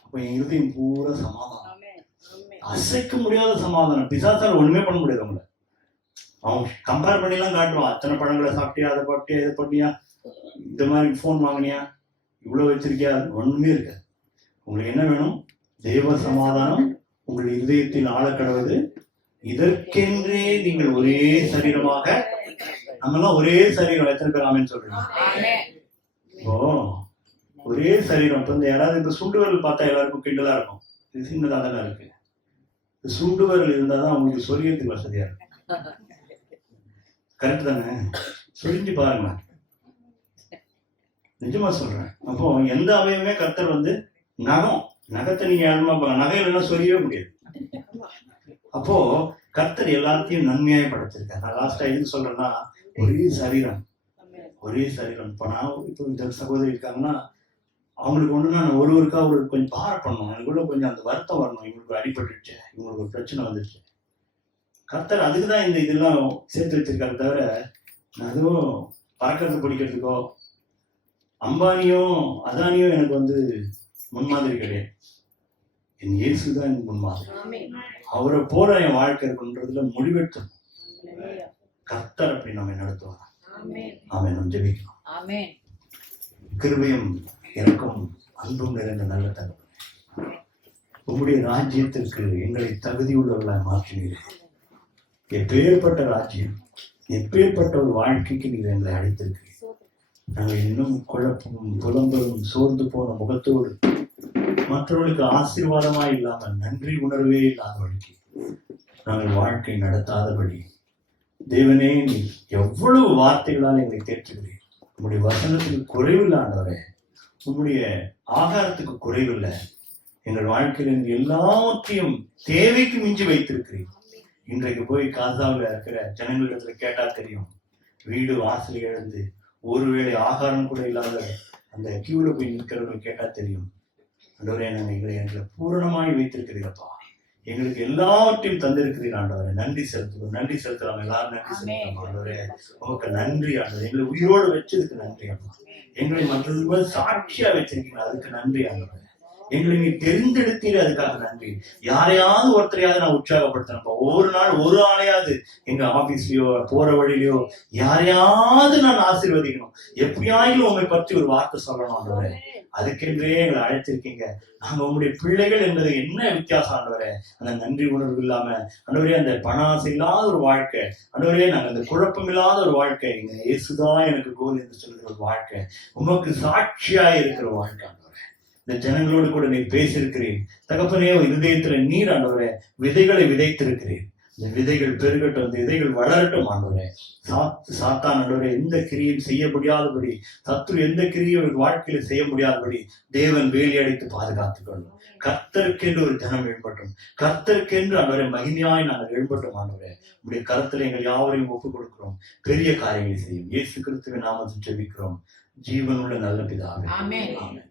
அப்ப என் இருதயம் பூரா சமாதானம், அசைக்க முடியாத சமாதானம். பிசாசால ஒண்ணுமே பண்ண முடியாது. அவங்கள அவன் கம்பேர் பண்ணிலாம் காட்டுவான். அத்தனை பழங்களை சாப்பிட்டியா, அதை பாட்டியா, இதை பண்ணியா, இந்த மாதிரி போன் வாங்கினியா, இவ்வளவு வச்சிருக்கியா, ஒண்ணுமே இருக்காது. உங்களுக்கு என்ன வேணும்? தேவ சமாதானம் உங்கள் இருதயத்தில் ஆழக்கடவது, இதற்கென்றே நீங்கள் ஒரே சரீரமாக. நம்மெல்லாம் ஒரே சரீரம். எத்தனை பேர் ஆமென் சொல்றீங்க? ஒரே சரீரம். இப்ப இந்த யாராவது இப்ப சுண்டு விரல் பார்த்தா எல்லாருக்கும் கிண்டலா இருக்கும், இது சின்னதா தானே இருக்கு. சுண்டு விரல் இருந்தாதான் அவங்களுக்கு சொரியத்துக்கு வசதியா இருக்கு. கரெக்ட் தானே? சொரிஞ்சு பாருங்க, நிஜமா சொல்றேன். அப்போ எந்த அவயமே கர்த்தர் நகத்தை நீங்க ஆழமா நகை இல்லைன்னா சொரியவே முடியாது. அப்போ கர்த்தர் எல்லாத்தையும் நன்மையாய் படைச்சிருக்காரு. நான் லாஸ்டா எதுக்கு சொல்றேன்னா, ஒரே சரீரம். இப்ப நான் இப்போ இந்த சகோதரி இருக்காங்கன்னா, அவங்களுக்கு ஒண்ணுன்னா நான் ஒருவருக்கா கொஞ்சம் பார பண்ணணும், எனக்குள்ள கொஞ்சம் அந்த வருத்தம் வரணும். இவங்களுக்கு அடிபட்டுச்சு, இவங்களுக்கு ஒரு பிரச்சனை வந்துருச்சு. கர்த்தர் அதுக்குதான் இந்த இதெல்லாம் சேர்த்து வச்சிருக்காரு. தவிர நான் அதுவும் பறக்கிறது பிடிக்கிறதுக்கோ அம்பானியோ அதானியோ எனக்கு முன்மாதிரி கிடையாது. என் இயேசுதான் எனக்கு முன்மாதிரி. அவரை போல என் வாழ்க்கை இருக்குன்றதுல முடிவெடுத்தோம். கர்த்தர் அப்படி நம்ம நடத்துவாங்க. ஆமென். நம்ம ஜெபிக்கலாம். கிருபையும் எனக்கும் அன்பும் நிறைந்த நல்ல தகவல், உங்களுடைய ராஜ்யத்திற்கு எங்களை தகுதியுள்ளவர்களாய் மாற்றினீர்கள். எப்பேற்பட்ட ராஜ்யம், எப்பேற்பட்ட ஒரு வாழ்க்கைக்கு நீங்கள் எங்களை அழைத்திருக்கிறீர்கள். நாங்கள் இன்னும் குழப்பமும் புலம்பலும் சோர்ந்து போன முகத்தோடு மற்றவர்களுக்கு ஆசீர்வாதமாய் இல்லாமல் நன்றி உணர்வே இல்லாதவர்களுக்கு நாங்கள் வாழ்க்கை நடத்தாதபடி தேவனே, நீ எவ்வளவு வார்த்தைகளால் எங்களை தேற்றுகிறீர். உங்களுடைய வசனத்துக்கு குறைவில்லை ஆண்டவரே, உங்களுடைய ஆகாரத்துக்கு குறைவில்லை. எங்கள் வாழ்க்கையில் எல்லாவற்றையும் தேவைக்கு மிஞ்சி வைத்திருக்கிறீர். இன்றைக்கு போய் காசாவில் இருக்கிற ஜனங்களிடத்துல கேட்டா தெரியும், வீடு வாசல் இழந்து ஒருவேளை ஆகாரம் கூட இல்லாத அந்த கியூல போய் நிற்கிறவங்க கேட்டா தெரியும், ஆண்டவரே எங்களை பூரணமாய் வைத்திருக்கிறீரப்பா, எங்களுக்கு எல்லாவற்றையும் தந்திருக்கிறீர் ஆண்டவரே. நன்றி செலுத்துகிறோம். எல்லாரும் நன்றி செலுத்துறோம் ஆண்டவரே. உமக்கு நன்றி ஆண்டவரே. எங்களை உயிரோடு வச்சதுக்கு நன்றி ஆண்டவரே. எங்களை மற்றதுக்கு சாட்சியா வச்சிருக்கீங்க, அதுக்கு நன்றி ஆண்டவரே. எங்களை நீ தெரிந்தெடுத்தீர், அதுக்காக நன்றி. யாரையாவது ஒருத்தரையாவது நான் உற்சாகப்படுத்தினப்பா, ஒவ்வொரு நாள் ஒரு ஆளையாவது எங்க ஆபீஸ்லயோ போற வழியிலயோ யாரையாவது நான் ஆசீர்வதிக்கணும், எப்படியாயிலும் உண்மை பற்றி ஒரு வார்த்தை சொல்லணும் ஆண்டவரே. அதுக்கென்றே எங்களை அழைச்சிருக்கீங்க. நாங்க உங்களுடைய பிள்ளைகள் என்பது என்ன வித்தியாசம் ஆண்டவரே? அந்த நன்றி உணர்வு இல்லாம ஆண்டவரே, அந்த பணாசை இல்லாத ஒரு வாழ்க்கை ஆண்டவரே, நாங்க அந்த குழப்பம் இல்லாத ஒரு வாழ்க்கை, இங்க இயேசுதான் எனக்கு கோல் என்று சொல்கிற ஒரு வாழ்க்கை, உமக்கு சாட்சியா இருக்கிற வாழ்க்கை ஆண்டவரே. இந்த ஜனங்களோடு கூட நீர் பேசியிருக்கிறீர் தகப்பனே. இருதயத்துல நீர் ஆண்டவரே விதைகளை விதைத்திருக்கிறீர். இந்த விதைகள் பெருகட்டும், இந்த விதைகள் வளரட்டும் ஆண்டவரே. சாத்தான் ஆண்டவரே எந்த கிரியும் செய்ய முடியாதபடி, சத்துரு எந்த கிரியும் வாழ்க்கையில செய்ய முடியாதபடி தேவன் வேலி அடைத்து பாதுகாத்துக் கொள்ளும். கர்த்தருக்கென்று ஒரு ஜனம் எழும்பட்டும், கர்த்தருக்கென்று ஆண்டவரே மகிமையாய் நாங்கள் எழும்பட்டும் ஆண்டவரே. உடைய கருத்துல எங்கள் யாவரையும் ஒப்புக் கொடுக்கிறோம். பெரிய காரியங்களை செய்யும். இயேசு கிறிஸ்துவின் நாமத்தில் ஜெபிக்கிறோம், ஜீவனுள்ள நல்ல பிதாவே. ஆமென். ஆமென்.